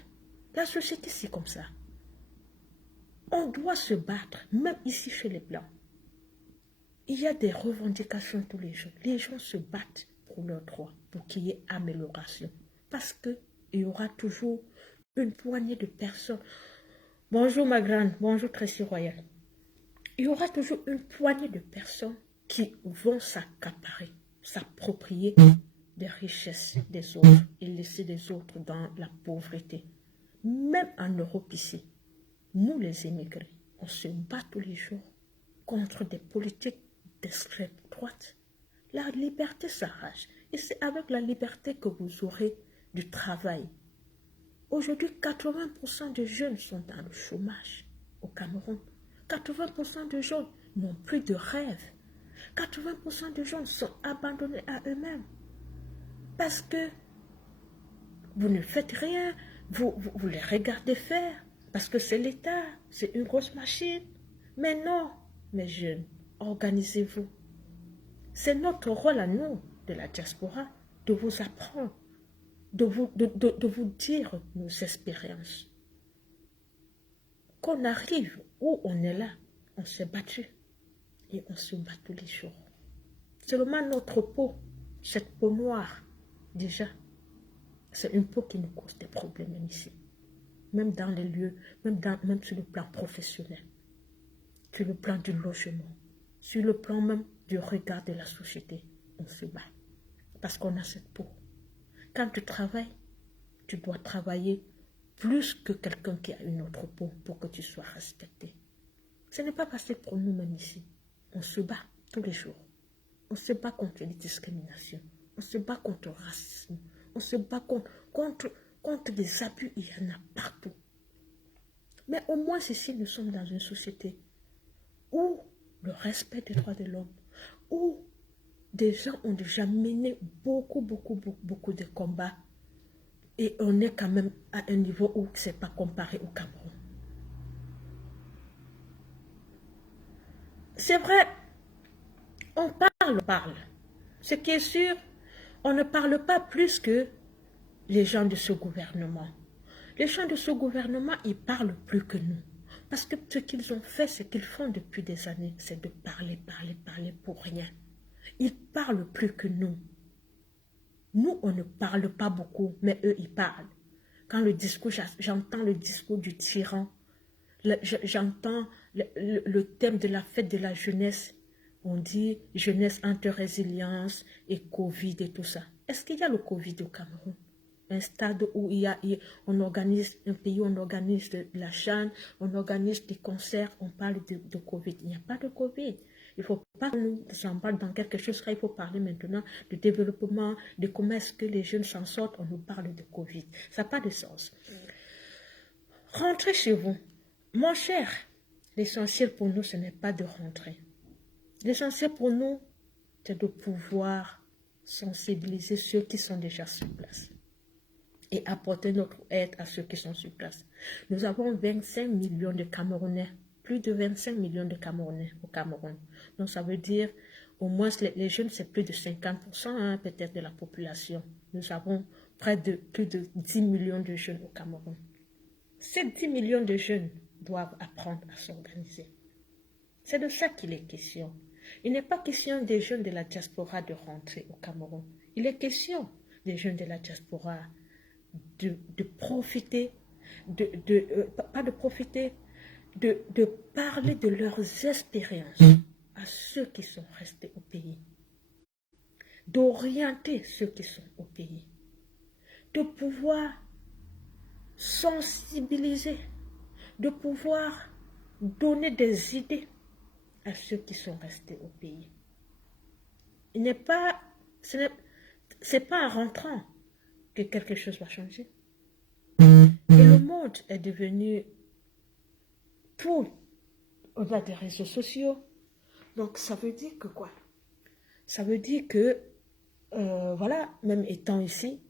La société, c'est comme ça. On doit se battre, même ici chez les Blancs. Il y a des revendications tous les jours. Les gens se battent pour leurs droits, pour qu'il y ait amélioration. Parce qu'il y aura toujours une poignée de personnes. Bonjour ma grande, bonjour Tracy Royal. Il y aura toujours une poignée de personnes qui vont s'accaparer s'approprier des richesses des autres et laisser les autres dans la pauvreté. Même en Europe ici, nous les immigrés, on se bat tous les jours contre des politiques d'extrême droite. La liberté s'arrache et c'est avec la liberté que vous aurez du travail. Aujourd'hui, 80% de jeunes sont dans le chômage au Cameroun. 80% de jeunes n'ont plus de rêve. 80% de jeunes sont abandonnés à eux-mêmes. Parce que vous ne faites rien, vous les regardez faire. Parce que c'est l'État, c'est une grosse machine. Mais non, mes jeunes, organisez-vous. C'est notre rôle à nous, de la diaspora, de vous apprendre, de vous dire nos expériences. Qu'on arrive où on est là, on s'est battu et on se bat tous les jours. Seulement notre peau, cette peau noire, déjà, c'est une peau qui nous cause des problèmes même ici. Même dans les lieux, même sur le plan professionnel, sur le plan du logement, sur le plan même du regard de la société, on se bat. Parce qu'on a cette peau. Quand tu travailles, tu dois travailler plus que quelqu'un qui a une autre peau pour que tu sois respecté. Ce n'est pas facile pour nous-mêmes ici. On se bat tous les jours. On se bat contre les discriminations. On se bat contre le racisme. On se bat contre les abus. Il y en a partout. Mais au moins ici, nous sommes dans une société où le respect des droits de l'homme, où des gens ont déjà mené beaucoup de combats et on est quand même à un niveau où ce n'est pas comparé au Cameroun. C'est vrai, on parle. Ce qui est sûr, on ne parle pas plus que les gens de ce gouvernement. Les gens de ce gouvernement, ils parlent plus que nous. Parce que ce qu'ils ont fait, ce qu'ils font depuis des années, c'est de parler pour rien. Ils parlent plus que nous. Nous, on ne parle pas beaucoup, mais eux, ils parlent. Quand le discours, j'entends le discours du tyran, j'entends le thème de la fête de la jeunesse. On dit jeunesse entre résilience et Covid et tout ça. Est-ce qu'il y a le Covid au Cameroun? Un stade où on organise un pays, on organise de la CHAN, on organise des concerts, on parle de Covid. Il n'y a pas de Covid. Il ne faut pas que nous embarquons dans quelque chose. Il faut parler maintenant de développement, de comment est-ce que les jeunes s'en sortent. On nous parle de Covid. Ça n'a pas de sens. Rentrez chez vous. Mon cher, l'essentiel pour nous, ce n'est pas de rentrer. L'essentiel pour nous, c'est de pouvoir sensibiliser ceux qui sont déjà sur place et apporter notre aide à ceux qui sont sur place. Nous avons 25 millions de Camerounais, plus de 25 millions de Camerounais au Cameroun. Donc ça veut dire, au moins les jeunes, c'est plus de 50% peut-être de la population. Nous avons plus de 10 millions de jeunes au Cameroun. Ces 10 millions de jeunes doivent apprendre à s'organiser. C'est de ça qu'il est question. Il n'est pas question des jeunes de la diaspora de rentrer au Cameroun. Il est question des jeunes de la diaspora de profiter, pas de profiter, de parler de leurs expériences à ceux qui sont restés au pays, d'orienter ceux qui sont au pays, de pouvoir sensibiliser, de pouvoir donner des idées à ceux qui sont restés au pays. C'est pas en rentrant que quelque chose va changer. Et le monde est devenu tout. On a des réseaux sociaux. Donc ça veut dire que quoi? Ça veut dire que, voilà, même étant ici,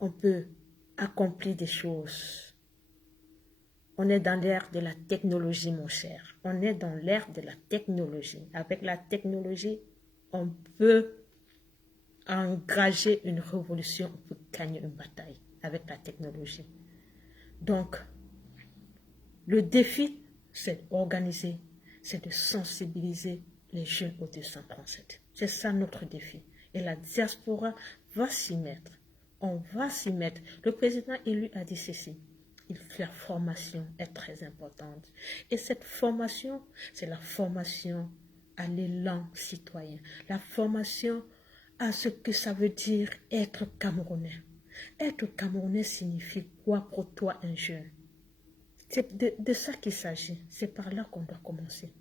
on peut accomplir des choses. On est dans l'ère de la technologie, mon cher. On est dans l'ère de la technologie. Avec la technologie, on peut engager une révolution, on peut gagner une bataille avec la technologie. Donc, le défi, c'est d'organiser, c'est de sensibiliser les jeunes au 237. C'est ça notre défi. Et la diaspora va s'y mettre. On va s'y mettre. Le président élu a dit ceci. La formation est très importante. Et cette formation, c'est la formation à l'élan citoyen. La formation à ce que ça veut dire être Camerounais. Être Camerounais signifie quoi pour toi, un jeune? C'est de ça qu'il s'agit. C'est par là qu'on doit commencer.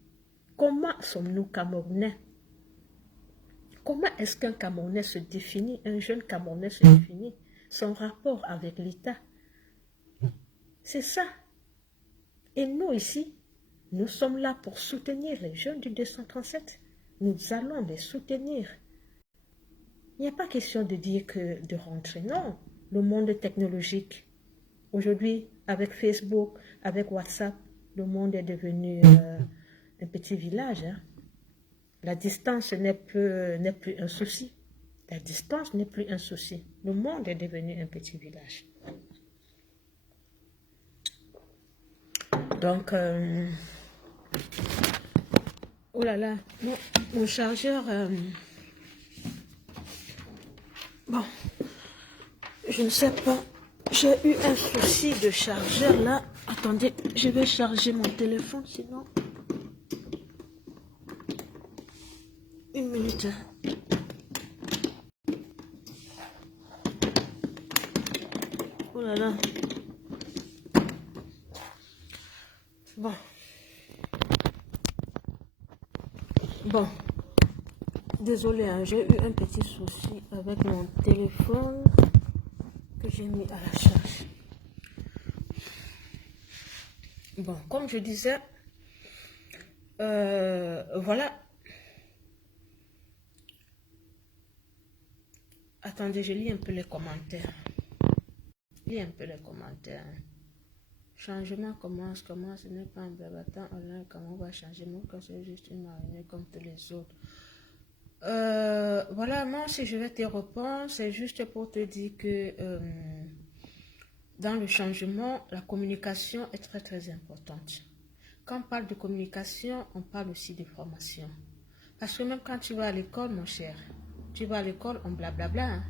Comment sommes-nous Camerounais? Comment est-ce qu'un Camerounais se définit, un jeune Camerounais se définit? Son rapport avec l'État. C'est ça. Et nous ici, nous sommes là pour soutenir les jeunes du 237. Nous allons les soutenir. Il n'y a pas question de dire que de rentrer. Non, le monde technologique. Aujourd'hui, avec Facebook, avec WhatsApp, le monde est devenu un petit village. Hein. La distance n'est plus un souci. La distance n'est plus un souci. Le monde est devenu un petit village. Donc, oh là là, mon chargeur, bon, je ne sais pas, j'ai eu un souci de chargeur là. Attendez, je vais charger mon téléphone sinon. Une minute. Oh là là. Bon. Bon. Désolé, hein, j'ai eu un petit souci avec mon téléphone que j'ai mis à la charge. Bon, comme je disais, voilà. Attendez, je lis un peu les commentaires. Lis un peu les commentaires. Changement commence, comment ce n'est pas un blablatin online, comment on va changer, moi quand c'est juste une marinée comme tous les autres. Voilà, moi si je vais te répondre, c'est juste pour te dire que dans le changement, la communication est très très importante. Quand on parle de communication, on parle aussi de formation. Parce que même quand tu vas à l'école, mon cher, tu vas à l'école, on blablabla. Hein.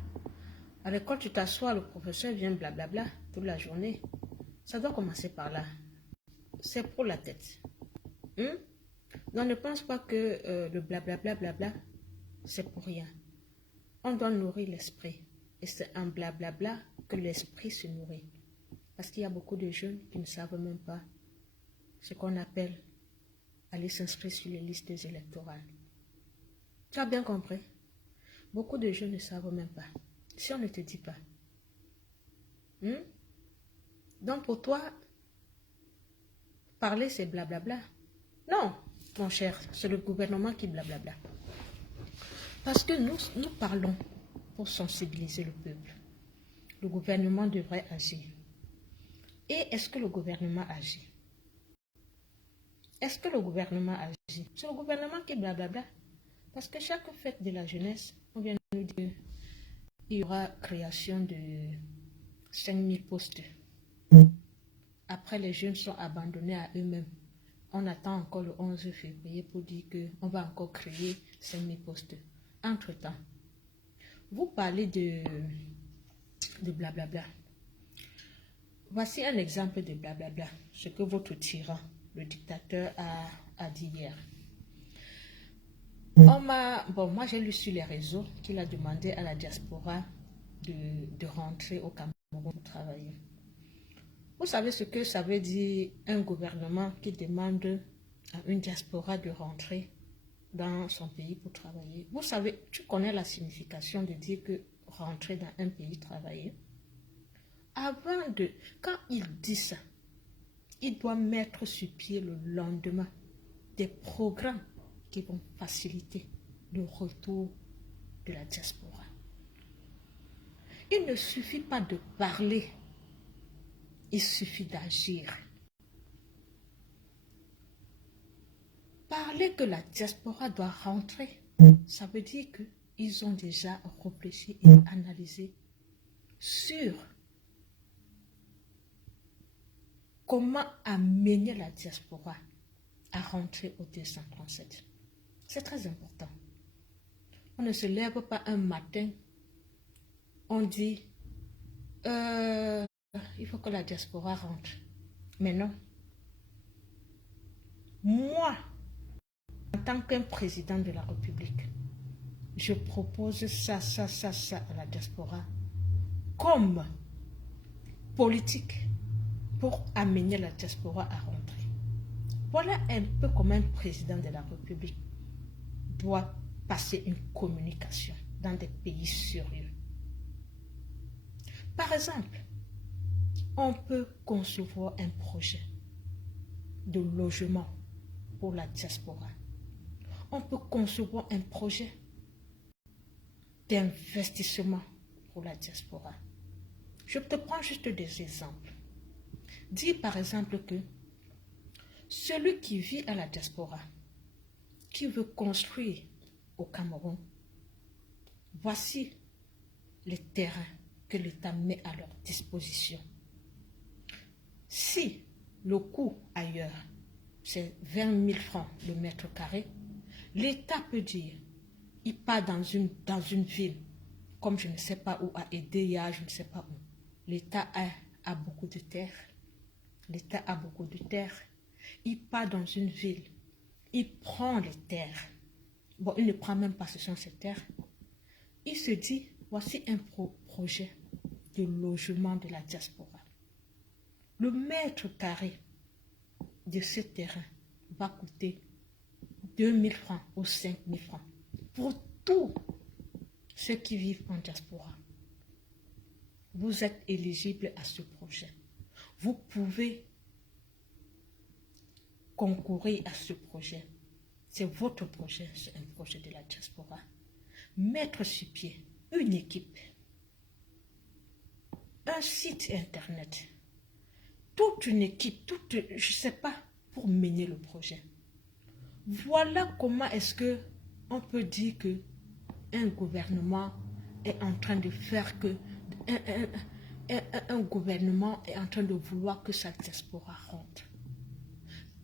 À l'école, tu t'assois, le professeur vient blablabla toute la journée. Ça doit commencer par là. C'est pour la tête. Donc ne pense pas que le blablabla, c'est pour rien. On doit nourrir l'esprit. Et c'est un blablabla que l'esprit se nourrit. Parce qu'il y a beaucoup de jeunes qui ne savent même pas ce qu'on appelle aller s'inscrire sur les listes électorales. Tu as bien compris? Beaucoup de jeunes ne savent même pas. Si on ne te dit pas. Donc pour toi, parler c'est blablabla. Non, mon cher, c'est le gouvernement qui blablabla. Parce que nous parlons pour sensibiliser le peuple. Le gouvernement devrait agir. Et est-ce que le gouvernement agit? Est-ce que le gouvernement agit? C'est le gouvernement qui blablabla. Parce que chaque fête de la jeunesse, on vient nous dire qu'il y aura création de 5000 postes. Après, les jeunes sont abandonnés à eux-mêmes. On attend encore le 11 février pour dire qu'on va encore créer 5000 postes. Entre-temps, vous parlez de blablabla. Voici un exemple de blablabla, ce que votre tyran, le dictateur, a dit hier. Moi j'ai lu sur les réseaux qu'il a demandé à la diaspora de rentrer au Cameroun pour travailler. Vous savez ce que ça veut dire un gouvernement qui demande à une diaspora de rentrer dans son pays pour travailler? Vous savez, tu connais la signification de dire que rentrer dans un pays travailler? Quand il dit ça, il doit mettre sur pied le lendemain des programmes qui vont faciliter le retour de la diaspora. Il ne suffit pas de parler, il suffit d'agir. Parler que la diaspora doit rentrer, ça veut dire qu'ils ont déjà réfléchi et analysé sur comment amener la diaspora à rentrer au 237. C'est très important. On ne se lève pas un matin, on dit il faut que la diaspora rentre. Mais non. Moi, en tant qu'un président de la République, je propose ça à la diaspora comme politique pour amener la diaspora à rentrer. Voilà un peu comme un président de la République doit passer une communication dans des pays sérieux. Par exemple, on peut concevoir un projet de logement pour la diaspora. On peut concevoir un projet d'investissement pour la diaspora. Je te prends juste des exemples. Dis par exemple que celui qui vit à la diaspora, qui veut construire au Cameroun, voici les terrains que l'État met à leur disposition. Si le coût ailleurs, c'est 20 000 francs le mètre carré, l'État peut dire, il part dans une ville, comme je ne sais pas où, à Edéa, je ne sais pas où. L'État a beaucoup de terres. L'État a beaucoup de terres. Il part dans une ville. Il prend les terres. Bon, il ne prend même pas, ce sont ses terres. Il se dit, voici un projet de logement de la diaspora. Le mètre carré de ce terrain va coûter 2 000 francs ou 5 000 francs pour tous ceux qui vivent en diaspora. Vous êtes éligible à ce projet. Vous pouvez concourir à ce projet. C'est votre projet, c'est un projet de la diaspora. Mettre sur pied une équipe, un site internet, toute une équipe, je ne sais pas, pour mener le projet. Voilà comment est-ce que on peut dire que un gouvernement est en train de faire que un gouvernement est en train de vouloir que sa diaspora rentre.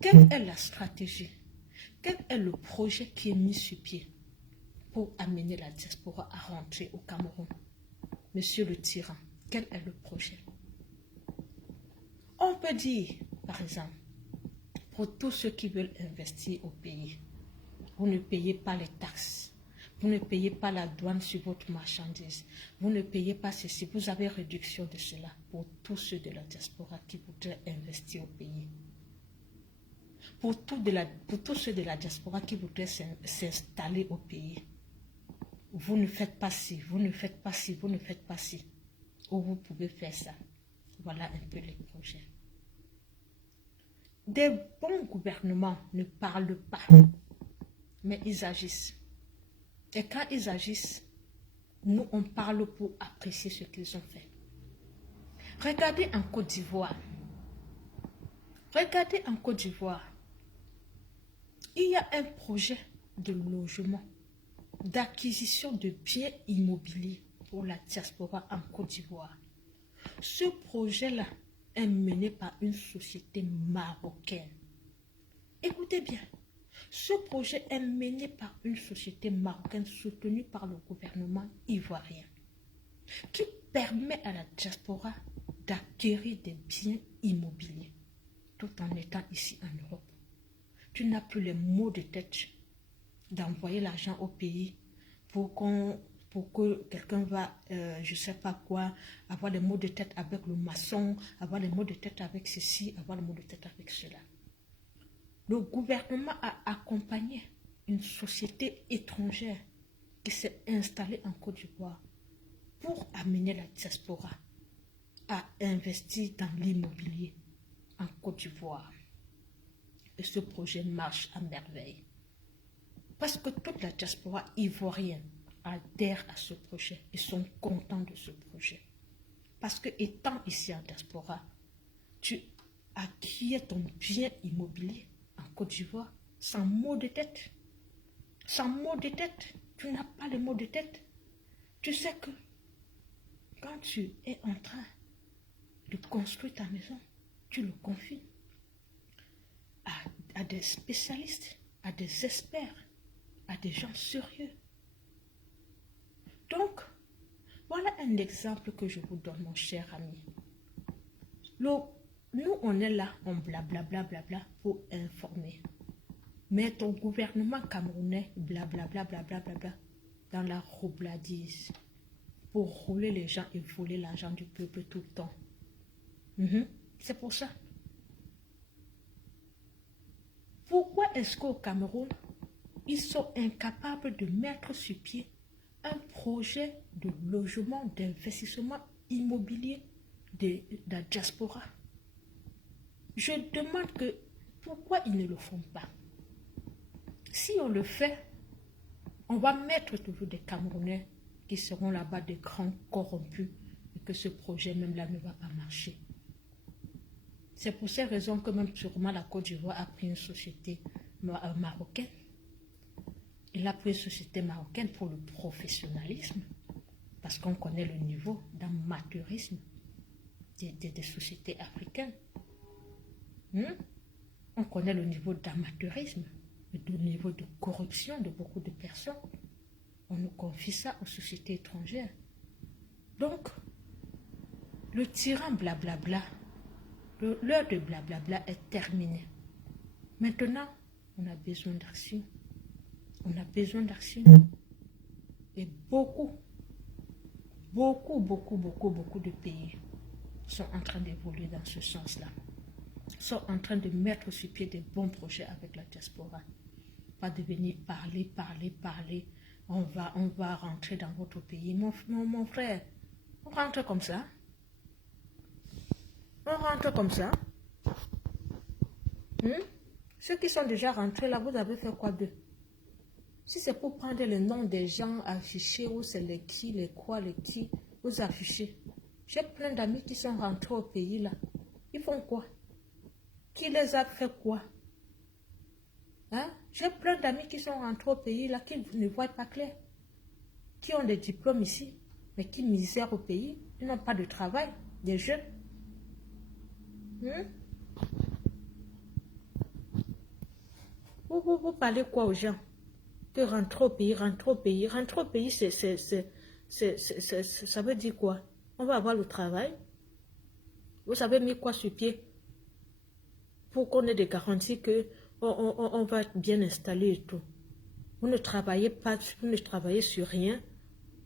Quelle est la stratégie? Quel est le projet qui est mis sur pied pour amener la diaspora à rentrer au Cameroun? Monsieur le tyran, quel est le projet? On peut dire, par exemple, pour tous ceux qui veulent investir au pays, vous ne payez pas les taxes, vous ne payez pas la douane sur votre marchandise, vous ne payez pas ceci, vous avez réduction de cela pour tous ceux de la diaspora qui voudraient investir au pays. Pour tous ceux de la diaspora qui voudraient s'installer au pays, vous ne faites pas ci, vous ne faites pas ci, vous ne faites pas ci, ou vous pouvez faire ça. Voilà un peu les projets. Des bons gouvernements ne parlent pas, mais ils agissent. Et quand ils agissent, nous on parle pour apprécier ce qu'ils ont fait. Regardez en Côte d'Ivoire. Regardez en Côte d'Ivoire. Il y a un projet de logement, d'acquisition de biens immobiliers pour la diaspora en Côte d'Ivoire. Ce projet-là est mené par une société marocaine. Écoutez bien, ce projet est mené par une société marocaine soutenue par le gouvernement ivoirien qui permet à la diaspora d'acquérir des biens immobiliers tout en étant ici en Europe. Tu n'as plus les maux de tête d'envoyer l'argent au pays pour que quelqu'un va, je ne sais pas quoi, avoir les maux de tête avec le maçon, avoir les maux de tête avec ceci, avoir les maux de tête avec cela. Le gouvernement a accompagné une société étrangère qui s'est installée en Côte d'Ivoire pour amener la diaspora à investir dans l'immobilier en Côte d'Ivoire. Et ce projet marche à merveille. Parce que toute la diaspora ivoirienne adhère à ce projet. Ils sont contents de ce projet. Parce que étant ici en diaspora, tu acquiers ton bien immobilier en Côte d'Ivoire sans maux de tête. Sans maux de tête. Tu n'as pas les maux de tête. Tu sais que quand tu es en train de construire ta maison, tu le confies à des spécialistes, à des experts, à des gens sérieux. Donc, voilà un exemple que je vous donne, mon cher ami. Nous, on est là, on blablabla pour informer. Mais ton gouvernement camerounais, blablabla, dans la roubladise pour rouler les gens et voler l'argent du peuple tout le temps. C'est pour ça. Pourquoi est-ce qu'au Cameroun, ils sont incapables de mettre sur pied un projet de logement, d'investissement immobilier de la diaspora? Je demande que pourquoi ils ne le font pas. Si on le fait, on va mettre toujours des Camerounais qui seront là-bas des grands corrompus et que ce projet même là ne va pas marcher. C'est pour ces raisons que même sûrement la Côte d'Ivoire a pris une société marocaine. Il a pris une société marocaine pour le professionnalisme, parce qu'on connaît le niveau d'amateurisme des sociétés africaines. On connaît le niveau d'amateurisme, le niveau de corruption de beaucoup de personnes. On nous confie ça aux sociétés étrangères. Donc, le tyran blablabla, l'heure de blablabla est terminée. Maintenant, on a besoin d'action. On a besoin d'action. Et beaucoup de pays sont en train d'évoluer dans ce sens-là. Sont en train de mettre sur pied des bons projets avec la diaspora. Pas de venir parler. On va rentrer dans votre pays. Mon frère, on rentre comme ça. On rentre comme ça. Ceux qui sont déjà rentrés là, vous avez fait quoi d'eux? Si c'est pour prendre le nom des gens affichés, ou c'est les qui, les quoi, les qui, vous affichez. J'ai plein d'amis qui sont rentrés au pays là. Ils font quoi? Qui les a fait quoi? J'ai plein d'amis qui sont rentrés au pays là, qui ne voient pas clair. Qui ont des diplômes ici, mais qui misèrent au pays. Ils n'ont pas de travail, des jeunes. Vous parlez quoi aux gens? Que rentrer au pays, ça veut dire quoi? On va avoir le travail. Vous avez mis quoi sur pied? Pour qu'on ait des garanties que on va être bien installé et tout. Vous ne travaillez pas, vous ne travaillez sur rien.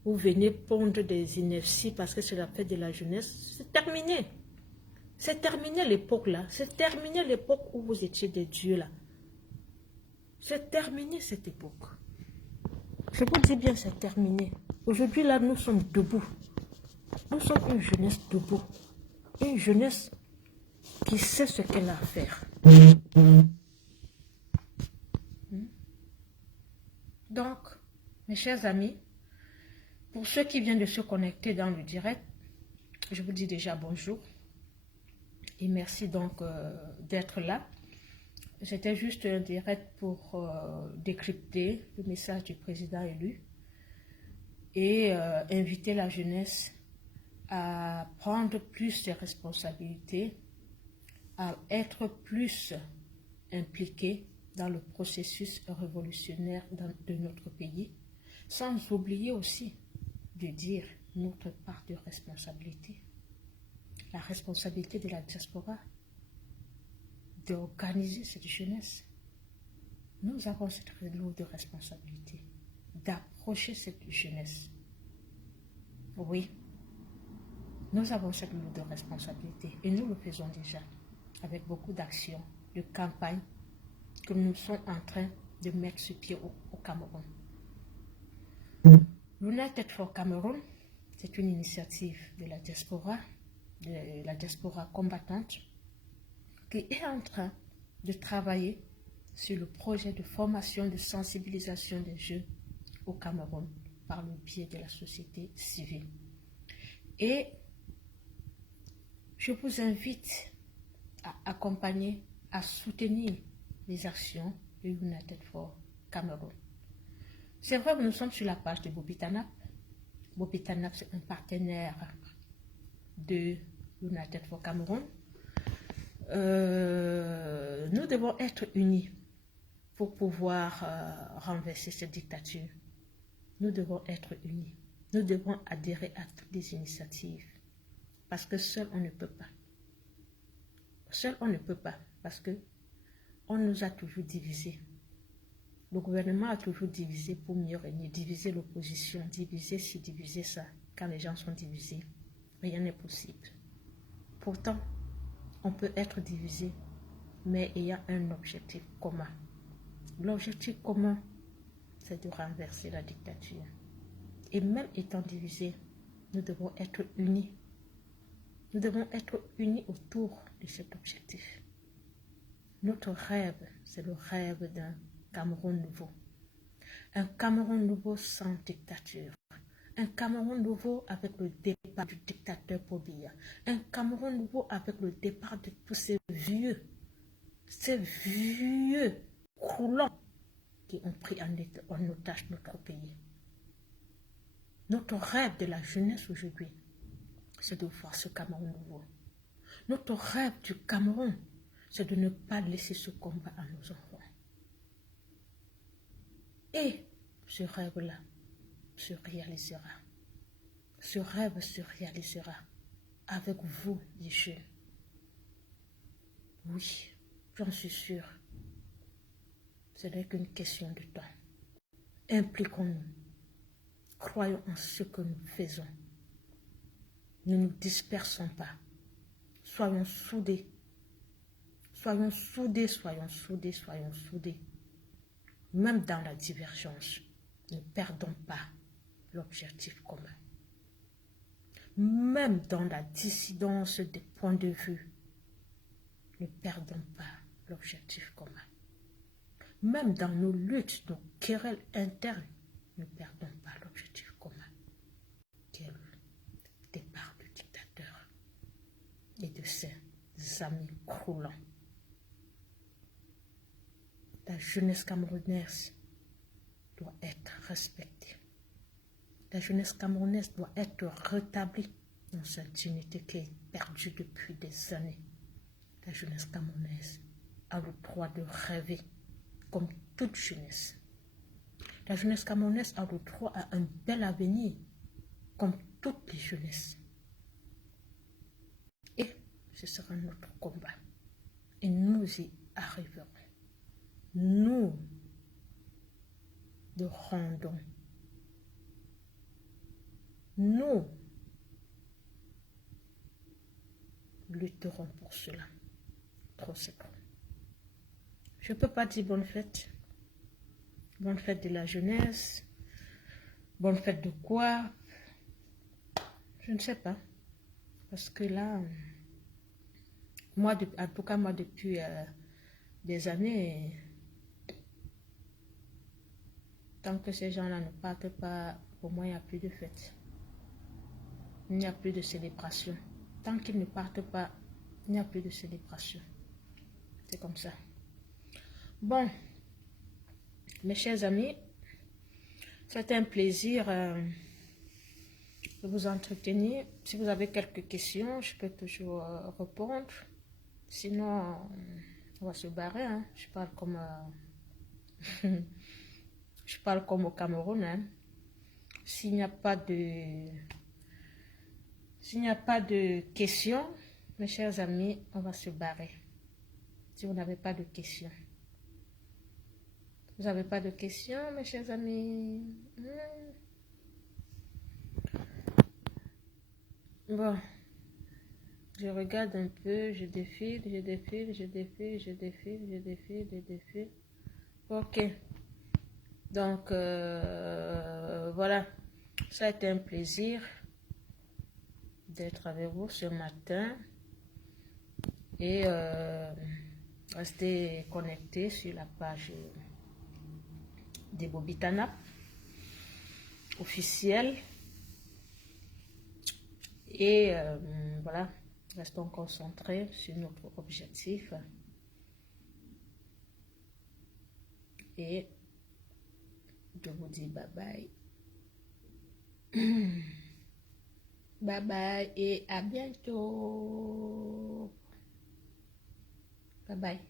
Vous venez pondre des inerties parce que c'est la fête de la jeunesse. C'est terminé. C'est terminé l'époque là. C'est terminé l'époque où vous étiez des dieux là. C'est terminé cette époque. Je vous dis bien, c'est terminé. Aujourd'hui là, nous sommes debout. Nous sommes une jeunesse debout. Une jeunesse qui sait ce qu'elle a à faire. Donc, mes chers amis, pour ceux qui viennent de se connecter dans le direct, je vous dis déjà bonjour. Et merci donc d'être là. C'était juste un direct pour décrypter le message du président élu et inviter la jeunesse à prendre plus de responsabilités, à être plus impliquée dans le processus révolutionnaire de notre pays, sans oublier aussi de dire notre part de responsabilité. La responsabilité de la diaspora, d'organiser cette jeunesse. Nous avons cette lourde responsabilité d'approcher cette jeunesse. Oui, nous avons cette lourde responsabilité et nous le faisons déjà avec beaucoup d'actions, de campagnes que nous sommes en train de mettre sur pied au Cameroun. L'United for Cameroon, c'est une initiative de la diaspora combattante, qui est en train de travailler sur le projet de formation de sensibilisation des jeunes au Cameroun par le biais de la société civile. Et je vous invite à accompagner, à soutenir les actions de United for Cameroon. C'est vrai que nous sommes sur la page de Bobby Tanap. Bobby Tanap, c'est un partenaire de United for Cameroon. Nous devons être unis pour pouvoir renverser cette dictature. Nous devons être unis. Nous devons adhérer à toutes les initiatives. Parce que seul on ne peut pas. Seul on ne peut pas. Parce que on nous a toujours divisés. Le gouvernement a toujours divisé pour mieux régner, diviser l'opposition, diviser ci, diviser ça. Quand les gens sont divisés, rien n'est possible. Pourtant, on peut être divisé, mais ayant un objectif commun. L'objectif commun, c'est de renverser la dictature. Et même étant divisés, nous devons être unis. Nous devons être unis autour de cet objectif. Notre rêve, c'est le rêve d'un Cameroun nouveau. Un Cameroun nouveau sans dictature. Un Cameroun nouveau avec le départ du dictateur Pobia. Un Cameroun nouveau avec le départ de tous ces vieux croulants qui ont pris en otage notre pays. Notre rêve de la jeunesse aujourd'hui, c'est de voir ce Cameroun nouveau. Notre rêve du Cameroun, c'est de ne pas laisser ce combat à nos enfants. Et ce rêve-là se réalisera. Ce rêve se réalisera avec vous, les jeunes. Oui, j'en suis sûre. Ce n'est qu'une question de temps. Impliquons-nous. Croyons en ce que nous faisons. Ne nous dispersons pas. Soyons soudés. Soyons soudés, soyons soudés, soyons soudés. Même dans la divergence, ne perdons pas l'objectif commun. Même dans la dissidence des points de vue, ne perdons pas l'objectif commun. Même dans nos luttes, nos querelles internes, ne perdons pas l'objectif commun, qui est le départ du dictateur et de ses amis croulants. La jeunesse camerounaise doit être respectée. La jeunesse camerounaise doit être rétablie dans cette unité qui est perdue depuis des années. La jeunesse camerounaise a le droit de rêver comme toute jeunesse. La jeunesse camerounaise a le droit à un bel avenir comme toutes les jeunesses. Et ce sera notre combat. Et nous y arriverons. Nous le rendons. Nous lutterons pour cela. Trop c'est trop. Je ne peux pas dire bonne fête. Bonne fête de la jeunesse. Bonne fête de quoi? Je ne sais pas. Parce que là, moi, en tout cas, moi, depuis des années, tant que ces gens-là ne partent pas, pour moi, il n'y a plus de fête. Il n'y a plus de célébration. Tant qu'ils ne partent pas, il n'y a plus de célébration. C'est comme ça. Bon, mes chers amis, c'était un plaisir de vous entretenir. Si vous avez quelques questions, je peux toujours répondre. Sinon, on va se barrer. Hein. Je parle comme je parle comme au Cameroun. Hein. S'il n'y a pas de questions, mes chers amis, on va se barrer. Si vous n'avez pas de questions. Vous n'avez pas de questions, mes chers amis? Bon, je regarde un peu, je défile. Ok. Donc, voilà. Ça a été un plaisir d'être avec vous ce matin. Et restez connectés sur la page des Bobitanap officielle. Et voilà, restons concentrés sur notre objectif. Et je vous dis bye bye. Bye bye et à bientôt. Bye bye.